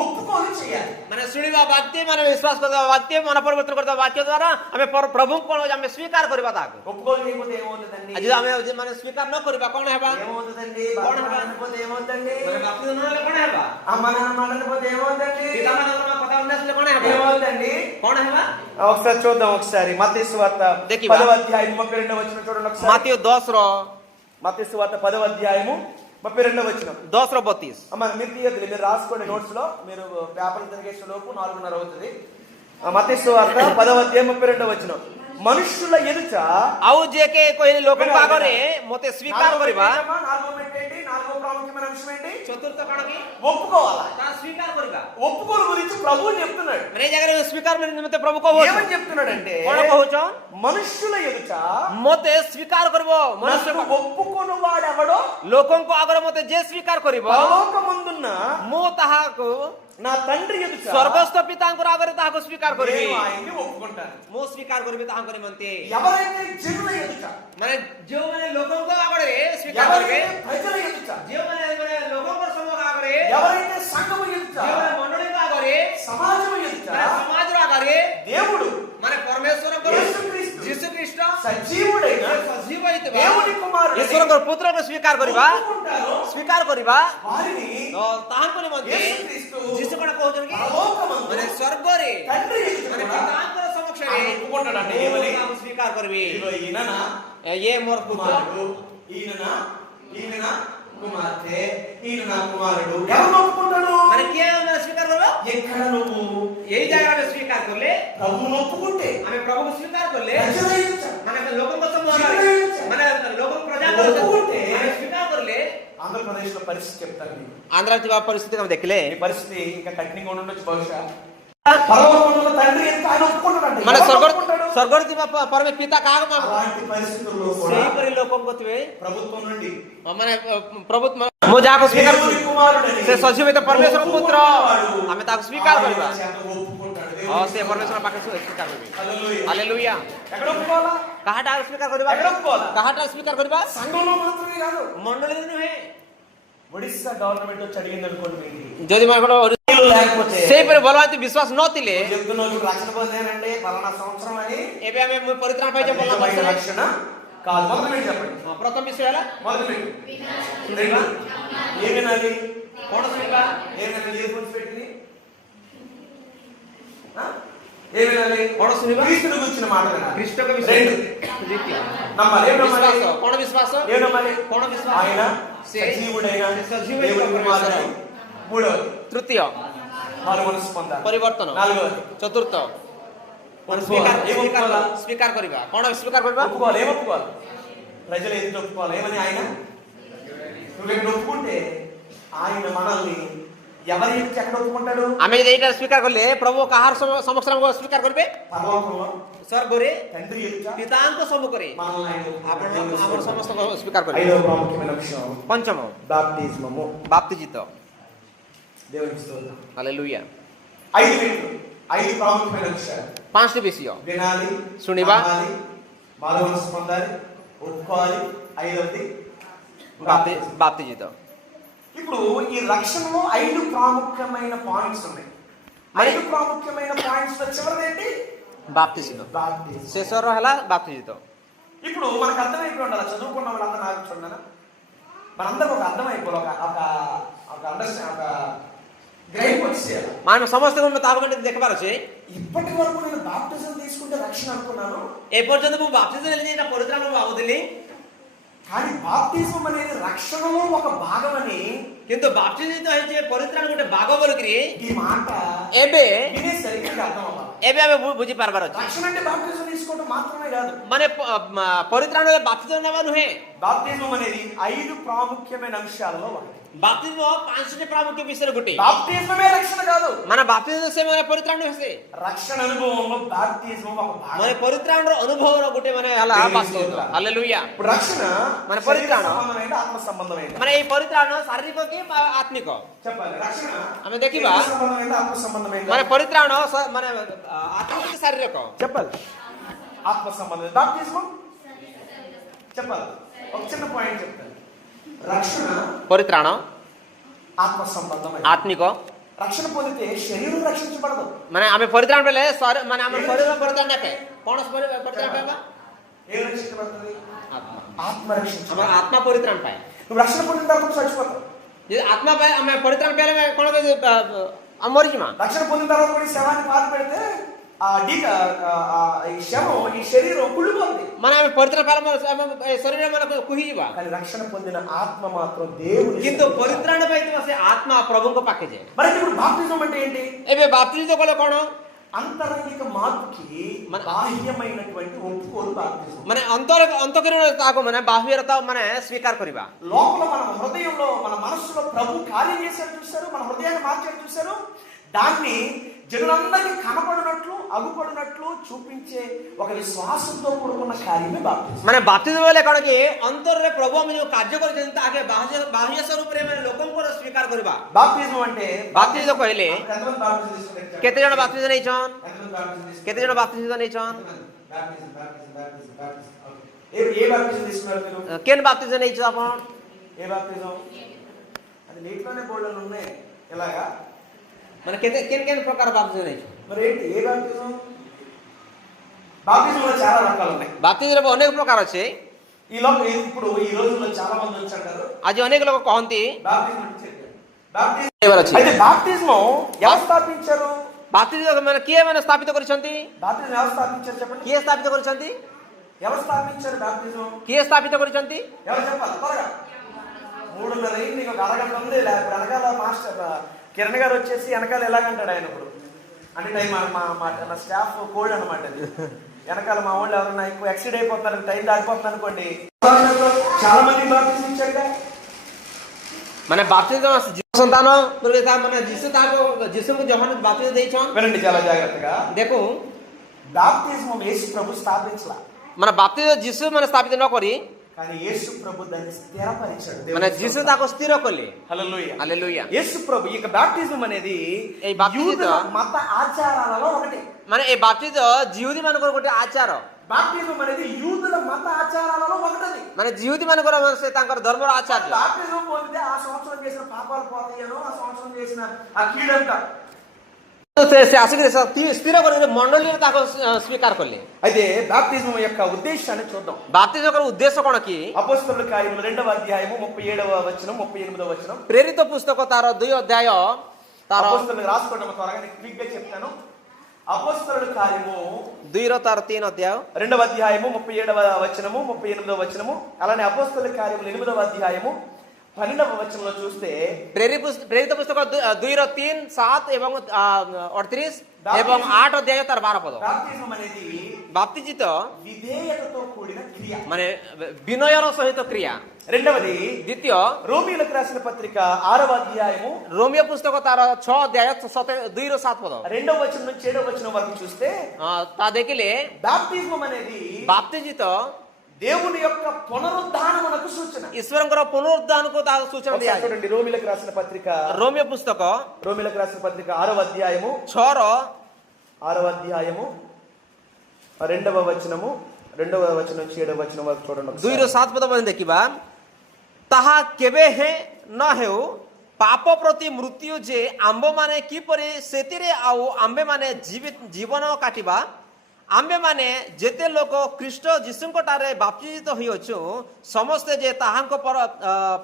ఒప్పుకొని చేయాలి. ମାନେ ଶୁଣିବା ବାକ୍ୟ, ମାନେ ବିଶ୍ୱାସ କରିବା ବାକ୍ୟ, ମନ ପରିବର୍ତ୍ତନ କରିବା ବାକ୍ୟ ଦ୍ୱାରା ଆମେ ପ୍ରଭୁଙ୍କୁ କଣ ଆମେ ସ୍ୱୀକାର କରିବା ତାହାକୁ. ఒప్పుకోలేకపోతే ఏమవుతుందండి? ଆଜି ଆମେ ମାନେ ସ୍ୱୀକାର ନ କରିବା କଣ ହେବା? ఏమవుతుందండి? କଣ బాగా ହେବା? మాట్లాడకపోతే ఏమవుతుందండి? ମାନେ ବାକ୍ୟ ନ ହେଲେ କଣ ହେବା? అమ్మ నాన్న మాట్లాడకపోతే ఏమవుతుందండి? ପିତାମାନଙ୍କ କଥା ଉନ୍ନସିଲେ କଣ ହେବା? ఏమవుతుందండి? କଣ ହେବା? ఒకసారి చూద్దాం. ఒకసారి మత్తయి సువార్త ଦେଖିବା. 10వ అధ్యాయం 32వ వచనం చూడండి ఒకసారి. ମାତିଓ 10 మత్తయి సువార్త 10వ అధ్యాయము 32వ వచనం. 10:32. అమ్మ మీరు తీయద్దు, మీరు రాసుకోండి నోట్స్ లో. మీరు పేపర్ తిరిగేసే లోపు 4:30 అవుతుంది. మత్తయి సువార్త 10వ అధ్యాయం 32వ వచనం. మనుషుల ఎదుట ଆଉ ଯେ କେ କହିଲେ ଲୋକଙ୍କ ଆଗରେ ମୋତେ ସ୍ୱୀକାର କରିବା. 4వ మెట్టేంటి? 4వ ప్రాముఖ్యమైన అంశం ఏంటి? ଚତୁର୍ଥ କଣ କି? ఒప్పుకోవాలా. ତା ସ୍ୱୀକାର କରିବା. ఒప్పుకోలు గురించి ప్రభువు చెప్తున్నాడు. ମାନେ ଏ ଜାଗାରେ ସ୍ୱୀକାର ନିମନ୍ତେ ପ୍ରଭୁ କହୁଛ. ఏమని చెప్తున్నాడంటే, କଣ କହୁଛ? మనుషుల ఎదుట ମୋତେ ସ୍ୱୀକାର କରିବ. ମନୁଷ୍ୟ నన్ను ఒప్పుకొను వాడెవడో ଲୋକଙ୍କ ଆଗରେ ମୋତେ ଯେ ସ୍ୱୀକାର କରିବ పరలోకమందున్న ମୁଁ ତାହାକୁ నా తండ్రి ఎదుట ସ୍ୱର୍ଗସ୍ଥ ପିତାଙ୍କର ଆଗରେ ତାହାକୁ ସ୍ୱୀକାର କରିବି నేను ఆయన్ని ఒప్పుకుంటాను. ମୁଁ ସ୍ୱୀକାର କରିବି ତାହାଙ୍କ ନିମନ୍ତେ ఎవరైతే జనుల ఎదుట, ମାନେ ଯେଉଁମାନେ ଲୋକଙ୍କ ଆଗରେ ସ୍ୱୀକାର କରିବେ, ఎవరైతే ప్రజల ఎదుట, ଯେଉଁମାନେ ମାନେ ଲୋକଙ୍କ ସମୂହ ଆଗରେ, ఎవరైతే సంఘము ఎదుట, ଯେଉଁମାନେ ମଣ୍ଡଳୀଙ୍କ ଆଗରେ, సమాజం ఎదుట ମାନେ ସମାଜର ଆଗରେ దేవుడు ମାନେ ପରମେଶ୍ୱରଙ୍କର యేసుక్రీస్తు ଯୀଶୁ ଖ୍ରୀଷ୍ଟ సజీవుడైన ସଜୀବ ହେଇଥିବା దేవుని కుమారుడు ଈଶ୍ୱରଙ୍କର ପୁତ୍ରକୁ ସ୍ୱୀକାର କରିବା, ସ୍ୱୀକାର କରିବା వారిని ତ ତାହାଙ୍କ ନିମନ୍ତେ యేసుక్రీస్తు ଯୀଶୁ କଣ କହୁଛନ୍ତି କି పరలోకమందు ମାନେ ସ୍ୱର୍ଗରେ తండ్రి ఎదుట ମାନେ కూడా ପିତାଙ୍କର ସମକ୍ଷରେ ఆయన ఒప్పుకుంటాడంట. ମୁଁ ఏమని? ତାହାକୁ ସ୍ୱୀକାର କରିବି ఇదిగో ఈయన ఏ ମୋର ପୁତ୍ର కుమారుడు, ఈయన కుమార్తె, ఈయన నా కుమారుడు. ఎవరు ఒప్పుకుంటాడు? ମାନେ କିଏ ଆମେ ସ୍ୱୀକାର କରିବା ఎక్కడ నువ్వు ଏଇ ଜାଗାରେ ଆମେ ସ୍ୱୀକାର କଲେ, ప్రభువును ఒప్పుకుంటే ଆମେ ପ୍ରଭୁକୁ ସ୍ୱୀକାର କଲେ, ప్రజల ఎదుట, ମାନେ ଲୋକଙ୍କ ସମୂହ జీవుల ମାନେ ଲୋକ ପ୍ରଜା ఒప్పుకుంటే ଆମେ ସ୍ୱୀକାର କଲେ ఆంధ్రప్రదేశ్ లో పరిస్థితి చెప్తాను మీకు. ఆంధ్రాలో ଥିବା ପରିସ୍ଥିତି ଆମେ ଦେଖିଲେ ఈ పరిస్థితి ఇంకా కఠినంగా ఉండొచ్చు బహుశా. పరలోకమందున్న తండ్రి ఎంత ఆయన ఒప్పుకుంటాడంట. ମାନେ ఎవరు ସ୍ୱର୍ଗରେ ఒప్పుకుంటాడు? ସ୍ୱର୍ଗରେ ଥିବା ପରମେ ପିତା କାହାକୁ ମାଗୁ అలాంటి పరిస్థితుల్లో కూడా ସେହିପରି ଲୋକଙ୍କ ଥିବେ ప్రభుత్వం నుండి ମାନେ ପ୍ରଭୁ ମୁଁ ଯାହାକୁ ସ୍ୱୀକାର దేవుని କରୁଛି కుమారుడని ସେ ସଜୀବିତ ପରମେଶ୍ୱର ପୁତ୍ର ఒప్పుకున్నవాడు ଆମେ ତାକୁ ସ୍ୱୀକାର କରିବା ఆయన చేత ఒప్పుకుంటాడు. ହଁ ସେ ପରମେଶ୍ୱର ପାଖରେ ସ୍ୱୀକାର କରିବେ హల్లెలూయా. ହାଲେଲୁୟା ఎక్కడ ఒప్పుకోవాలా? କାହାଟା ସ୍ୱୀକାର କରିବା ఎక్కడ ఒప్పుకోవాలా? କାହାଟା ସ୍ୱୀକାର କରିବା సంఘంలో మాత్రమే కాదు. ମଣ୍ଡଳୀରେ ନୁହେଁ ఒడిశా గవర్నమెంట్ వచ్చి అడిగింది అనుకోండి మీకు, ଯଦି లేకపోతే ସେହିପରି ଭଲ ଭାବେ ବିଶ୍ୱାସ ନଥିଲେ చెప్తున్నావు ఇప్పుడు రక్షణ పొందానంటే పలానా సంవత్సరం అని ଏବେ ଆମେ ପରିତ୍ରାଣ ପାଇଛେ నిజమైన రక్షణ కాదు. మొదలు మీరు చెప్పండి. ପ୍ରଥମ ବିଷୟ ହେଲା మొదలు మీరు ఏం వినాలి? କଣ ଶୁଣିବା ఏం వినాలి? ఇయర్ ఫోన్స్ పెట్టి ఏం వినాలి? କଣ ଶୁଣିବା క్రీస్తుని గురించిన మాట వినాలి. ଖ୍ରୀଷ୍ଟଙ୍କ రెండు. ବିଷୟ నమ్మాలి. ఏం నమ్మాలి? ବିଶ୍ୱାସ କଣ ବିଶ୍ୱାସ ఏం నమ్మాలి? କଣ ବିଶ୍ୱାସ ఆయన ସେ సజీవుడైన సజీవుడైన దేవుని కుమారుడు. మూడవది ତୃତୀୟ మారు మనసు పొందాలి. ପରିବର୍ତ୍ତନ నాలుగవది ଚତୁର୍ଥ ସ୍ୱୀକାର କରିବା କଣ ସ୍ୱୀକାର କରିବା ఒప్పుకోవాలి. ఏం ఒప్పుకోవాలి? ప్రజలు ఎదుట ఒప్పుకోవాలి. ఏమని? ఆయన నువ్వు ఎక్కడ ఒప్పుకుంటే ఆయన మనల్ని ఎవరి ఎదుట ఎక్కడ ఒప్పుకుంటాడు? ଆମେ ଯଦି ଏଇଟା ସ୍ୱୀକାର କଲେ ପ୍ରଭୁ କାହାର ସମକ୍ଷରେ ଆମକୁ ସ୍ୱୀକାର କରିବେ పరలోకంలో ସ୍ୱର୍ଗରେ తండ్రి ఎదుట ପିତାଙ୍କ ସମ୍ମୁଖରେ మనల్ని ఆయన ଆପଣ ఒప్పుకుంటాడు. ଆମର ସମସ୍ତଙ୍କୁ ସ୍ୱୀକାର କରିବେ ఐదవ ప్రాముఖ్యమైన విషయం ପଞ୍ଚମ బాప్తిస్మము. ବାପ୍ତିଜିତ దేవునికి స్తోత్రం. ହାଲେଲୁୟା 5 మినిట్లు 5 ప్రాముఖ్యమైన విషయాలు 5ଟି ବିଷୟ వినాలి, ଶୁଣିବା, నమ్మాలి, మారు మనసు పొందాలి, ఒప్పుకోవాలి. ఐదవది ବାପ୍ତିଜିତ ఇప్పుడు ఈ రక్షణలో 5 ప్రాముఖ్యమైన పాయింట్స్ ఉన్నాయి. 5 ప్రాముఖ్యమైన పాయింట్స్ లో చివరిది ఏంటి? ବାପ୍ତିଜିତ బాప్తిజం. ଶେଷର ହେଲା ବାପ୍ତିଜିତ ఇప్పుడు మనకు అర్థమైపోయి ఉండాలి. చదువుకున్న వాళ్ళందరూ నాకు చూడాలి, మనందరూ ఒక అర్థమైపోవాలి, ఒక అండర్స్టాండ్, ఒక గ్రహింపు వచ్చేయాలి. మనం ସମସ୍ତଙ୍କୁ ତାକୁ ଗଣ୍ଡେ ଦେଖିବାର ଅଛି ఇప్పటి వరకు నేను బాప్టిజం తీసుకుంటే రక్షణ అనుకున్నాను, ଏ ପର୍ଯ୍ୟନ୍ତ ମୁଁ ବାପ୍ତିଜିତ ହେଲି ଏଇଟା ପରିତ୍ରାଣ ମୁଁ ଭାବୁଥିଲି, కానీ బాప్టిజం అనేది రక్షణలో ఒక భాగమని କିନ୍ତୁ ବାପ୍ତିଜିତ ହେଇଛି ପରିତ୍ରାଣ ଗୋଟେ ଭାଗ ବୋଲିକିରି ఈ మాట ଏବେ వినేసరికి అర్థం అవ్వాలి. ଏବେ ଆମେ ବୁଝିପାରିବାର ଅଛି రక్షణ అంటే బాప్టిజం తీసుకోవడం మాత్రమే కాదు. ମାନେ ପରିତ୍ରାଣରେ ବାପ୍ତିଜିତ ନେବା ନୁହେଁ, బాప్టిజం అనేది 5 ప్రాముఖ్యమైన అంశాలలో ఒకటి. ବାପ୍ତିଜିତ 5ଟି ప్రాముఖ్య విషୟରେ ଗୋଟେ బాప్టిజమే రక్షణ కాదు, ମାନେ ବାପ୍ତିଜିତ ସେ ମାନେ ପରିତ୍ରାଣ ନୁହେଁ, ସେ రక్షణ అనుభవంలో బాప్టిజం ఒక భాగం. ମାନେ ପରିତ୍ରାଣର ଅନୁଭବର ଗୋଟେ ମାନେ ହେଲା ବାସ୍ତବିକ ହାଲେଲୁୟା ఇప్పుడు రక్షణ మన పరిత్రాణ. శరీర సంబంధమైన ఆత్మ సంబంధమైన ମାନେ ଏଇ ପରିତ୍ରାଣ ଶାରୀରିକ କି ଆତ୍ମିକ చెప్పాలి. రక్షణ ଆମେ ଦେଖିବା శరీర సంబంధమైన ఆత్మ సంబంధమైన ମାନେ ପରିତ୍ରାଣ ମାନେ ଆତ୍ମିକ କି ଶାରୀରିକ చెప్పాలి. ఆత్మ సంబంధం బాప్టిజం చెప్పాలి. ఒక చిన్న పాయింట్ చెప్తాను. రక్షణ ପରିତ୍ରାଣ ఆత్మ సంబంధమైన. ଆତ୍ମିକ రక్షణ పొందితే శరీరం రక్షించబడదు. ମାନେ ଆମେ ପରିତ୍ରାଣ ବେଲେ ମାନେ ଆମର ଶରୀର ପରିତ୍ରାଣ ନେବେ କଣ ପରିତ୍ରାଣ ପାଇବା ఏం రక్షించబడుతుంది? ఆత్మ రక్షించబడుతుంది. ଆମର ଆତ୍ମା ପରିତ୍ରାଣ ପାଏ నువ్వు రక్షణ పొందిన తర్వాత చచ్చిపోతావు. ଯଦି ଆତ୍ମା ପାଏ ଆମେ ପରିତ୍ରାଣ ପାଇଲେ କଣ ଆମେ ମରିଯିମା రక్షణ పొందిన తర్వాత కూడా ఈ శవాన్ని పాత పెడితే ఈ శవం ఈ శరీరం కుళ్ళిపోతుంది. ମାନେ ଆମେ ପରିତ୍ରାଣ ପାଇଲେ ଶରୀର ମାନେ କୁହିଯିବା, కానీ రక్షణ పొందిన ఆత్మ మాత్రం దేవుని. କିନ୍ତୁ ପରିତ୍ରାଣ ପାଇଥିବା ସେ ଆତ୍ମା ପ୍ରଭୁଙ୍କ ପାଖେ ଯାଏ. మరి ఇప్పుడు బాప్తిజం అంటే ఏంటి? ଏବେ ବାପ୍ତିଜିତ କଲେ କଣ అంతరంగిక మార్పుకి బాహ్యమైనటువంటి ఒప్పుకోలు బాప్తిజం. ମାନେ ଅନ୍ତଃକରଣ ତାକୁ ମାନେ ବାହ୍ୟର ମାନେ ସ୍ୱୀକାର କରିବା, లోపల మన హృదయంలో మన మనస్సులో ప్రభు కార్యం చేశారు చూశారు, మన హృదయాన్ని మార్చారు చూశారు, దాన్ని జనులందరికీ కనపడినట్లు అగుపడినట్లు చూపించే ఒక విశ్వాసంతో కూడుకున్న కార్యమే బాప్తిజం. ମାନେ ବାପ୍ତିସ୍ମ ବୋଲେ କଣ କି ଅନ୍ତରରେ ପ୍ରଭୁ ଆମେ ଯୋଉ କାର୍ଯ୍ୟ କରୁଛନ୍ତି ତାକେ ବାହ୍ୟ ସ୍ୱରୂପରେ ମାନେ ଲୋକଙ୍କର ସ୍ୱୀକାର କରିବା. బాప్తిజం అంటే ବାପ୍ତିସ୍ମ କହିଲେ ఎంతమంది బాప్తిజం తీసుకున్నారు? କେତେ ଜଣ ବାପ୍ତିସ୍ମ ନେଇଛନ୍? ఎంతమంది బాప్తిజం తీసుకున్నారు? କେତେ ଜଣ ବାପ୍ତିସ୍ମ ନେଇଛନ୍? ఏ బాప్తిజం తీసుకున్నారు మీరు? କେନ୍ ବାପ୍ତିସ୍ମ ନେଇଛ ଆପଣ? ఏ బాప్తిజం? అది నీటిలోనే బోర్డులు ఉన్నాయి ఇలాగా. ମାନେ କେତେ କେନ୍ କେନ୍ ପ୍ରକାର ବାପ୍ତିସ୍ମ ନେଇଛ? మరి ఏంటి ఏ బాప్తిజం? బాప్తిజంలో చాలా రకాలు ఉన్నాయి. ବାପ୍ତିସ୍ମରେ ଅନେକ ପ୍ରକାର ଅଛି. ఇప్పుడు ఈ రోజుల్లో చాలా మంది వచ్చారు. ଆଜି ଅନେକ ଲୋକ କହନ୍ତି బాప్తిజం అంటే చెప్పారు. బాప్తిజం ଅଛି. అయితే బాప్తిజం ఎవరు స్థాపించారు? ବାପ୍ତିସ୍ମ ମାନେ କିଏ ମାନେ ସ୍ଥାପିତ କରିଛନ୍ତି? బాప్తిజం ఎవరు స్థాపించారు చెప్పండి? କିଏ ସ୍ଥାପିତ କରିଛନ୍ତି? ఎవరు స్థాపించారు బాప్తిజం? କିଏ ସ୍ଥାପିତ କରିଛନ୍ତି? ఎవరు చెప్పాలి త్వరగా? 3:30 అయింది, నీకు ఒక అరగంట ఉంది. లేకపోతే వెనకాల మాస్టర్ కిరణ్ గారు వచ్చేసి వెనకాల ఎలాగంటాడు ఆయన ఇప్పుడు అంటే టైం మా స్టాఫ్ కోల్డ్ అనమాట. అది వెనకాల మా వాళ్ళు ఎవరన్నా ఎక్కువ ఎక్సైడ్ అయిపోతున్నారు, టైం దాటిపోతుంది అనుకోండి. చాలా మంది బాప్తిజం ఇచ్చాడుగా. ମାନେ ବାପ୍ତିସ୍ମ ଯୀଶୁ ସନ୍ତାନ ମାନେ ଯୀଶୁଙ୍କୁ ଯୋହାନ ବାପ୍ତିସ୍ମ ଦେଇଛନ୍. వినండి చాలా జాగ్రత్తగా. ଦେଖୁ బాప్తిజం యేసు ప్రభు స్థాపించలా, ମାନେ ବାପ୍ତିସ୍ମ ଯୀଶୁ ମାନେ ସ୍ଥାପିତ ନ କରି కానీ యేసు ప్రభు దాన్ని స్థిరపరిచాడు. ମାନେ ଯୀଶୁ ତାକୁ ସ୍ଥିର କଲେ. హల్లెలూయా హల్లెలూయా. యేసు ప్రభు ఇక బాప్తిజం అనేది ఈ బాప్తిజం యూదుల మత ఆచారాలలో ఒకటి. ମାନେ ଏ ବାପ୍ତିସ୍ମ ଜିହୁଦୀ ମାନଙ୍କର ଗୋଟେ ଆଚାର. బాప్తిజం అనేది యూదుల మత ఆచారాలలో ఒకటి. ମାନେ ଜିହୁଦୀ ମାନଙ୍କର ସେ ତାଙ୍କର ଧର୍ମର ଆଚାର୍ଯ୍ୟ. బాప్తిజం పొందితే ఆ సంవత్సరం చేసిన పాపాలు పోతాయను, ఆ సంవత్సరం చేసిన ఆ కీడంతా ସେ ଆସିକି ସ୍ଥିର କରି ମଣ୍ଡଳୀରେ ତାକୁ ସ୍ୱୀକାର କଲେ. అయితే బాప్తిజం యొక్క ఉద్దేశాన్ని చూద్దాం. ବାପ୍ତିସ୍ମର ଉଦ୍ଦେଶ୍ୟ କଣ କି? అపోస్తలుల కార్యములు 2వ అధ్యాయము 37వ వచనం 38వ వచనం. ପ୍ରେରିତ ପୁସ୍ତକ ତାର 2 ଅଧ୍ୟାୟ ତାର అపోస్తలులు రాసుకోవడం త్వరగా నేను క్విక్ గా చెప్తాను. అపోస్తలుల కార్యము 2ର ତାର 3 ଅଧ୍ୟାୟ 2వ అధ్యాయము 37వ వచనము 38వ వచనము. అలానే అపోస్తలుల కార్యములు 8వ అధ్యాయము 12వ వచనంలో చూస్తే ପ୍ରେରିତ ପୁସ୍ତକ 2ର 3, 7 ଏବଂ 38 ଏବଂ 8 ଅଧ୍ୟାୟ ତାର 12 ପଦ. బాప్తిజం అనేది ବାପ୍ତିଜିତ విధేయతతో కూడిన క్రియ. ମାନେ ବିନୟର ସହିତ କ୍ରିୟା. రెండవది ଦ୍ୱିତୀୟ రోమీయులకు రాసిన పత్రిక 6వ అధ్యాయము ରୋମିଓ ପୁସ୍ତକ ତାର 6 ଅଧ୍ୟାୟ 2ର 7 ପଦ. 2వ వచనం నుంచి 7వ వచనం వరకు చూస్తే ତା ଦେଖିଲେ బాప్తిజం అనేది ବାପ୍ତିଜିତ దేవుని యొక్క పునరుద్ధానమునకు సూచన. ଈଶ୍ୱରଙ୍କର పునరుద్ధాନକୁ ତା ସୂଚନା ଦିଆଯାଏ. చూడండి రోమీయులకు రాసిన పత్రిక రోమిଓ పుస్తକ 6వ అధ్యాయము 6ର 6వ అధ్యాయము 2వ వచనము 2వ వచనం నుంచి 7వ వచనం వరకు చూడండి. 2ର 7 ପଦ ପର୍ଯ୍ୟନ୍ତ ଦେଖିବା. ତାହା କେବେ ନ ହେଉ ପାପ ପ୍ରତି ମୃତ୍ୟୁ ଯେ ଆମ୍ଭେମାନେ କିପରି ସେଥିରେ ଆଉ ଆମ୍ଭେମାନେ ଜୀବନ କାଟିବା. ଆମ୍ଭେମାନେ ଯେତେ ଲୋକ ଖ୍ରୀଷ୍ଟ ଯୀଶୁଙ୍କଠାରେ ବାପ୍ତିଜିତ ହୋଇଅଛୁ ସମସ୍ତେ ଯେ ତାହାଙ୍କ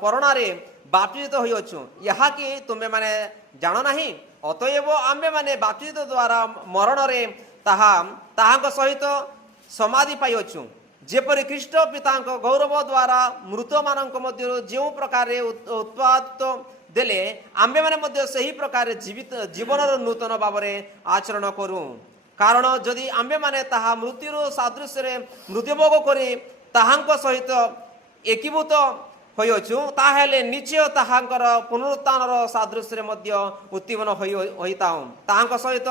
ପରଣାରେ ବାପ୍ତିଜିତ ହୋଇଅଛୁ ଏହାକି ତୁମେମାନେ ଜାଣ ନାହିଁ? ଅତଏବ ଆମ୍ଭେମାନେ ବାପ୍ତିଜିତ ଦ୍ୱାରା ମରଣରେ ତାହାଙ୍କ ସହିତ ସମାଧି ପାଇଅଛୁ ଯେପରି ଖ୍ରୀଷ୍ଟ ପିତାଙ୍କ ଗୌରବ ଦ୍ୱାରା ମୃତମାନଙ୍କ ମଧ୍ୟରୁ ଯେଉଁ ପ୍ରକାରରେ ଉତ୍ପାଦିତ ଦେଲେ ଆମ୍ଭେମାନେ ମଧ୍ୟ ସେହି ପ୍ରକାରରେ ଜୀବନର ନୂତନ ଭାବରେ ଆଚରଣ କରୁ. କାରଣ ଯଦି ଆମ୍ଭେମାନେ ତାହା ମୃତ୍ୟୁର ସାଦୃଶ୍ୟରେ ମୃତ୍ୟୁଭୋଗ କରି ତାହାଙ୍କ ସହିତ ଏକୀଭୂତ ହୋଇଅଛୁ ତାହେଲେ ନିଶ୍ଚୟ ତାହାଙ୍କର ପୁନରୁତ୍ଥାନର ସାଦୃଶ୍ୟରେ ମଧ୍ୟ ଉତ୍ତୀର୍ଣ୍ଣ ହୋଇଥାଉ ତାହାଙ୍କ ସହିତ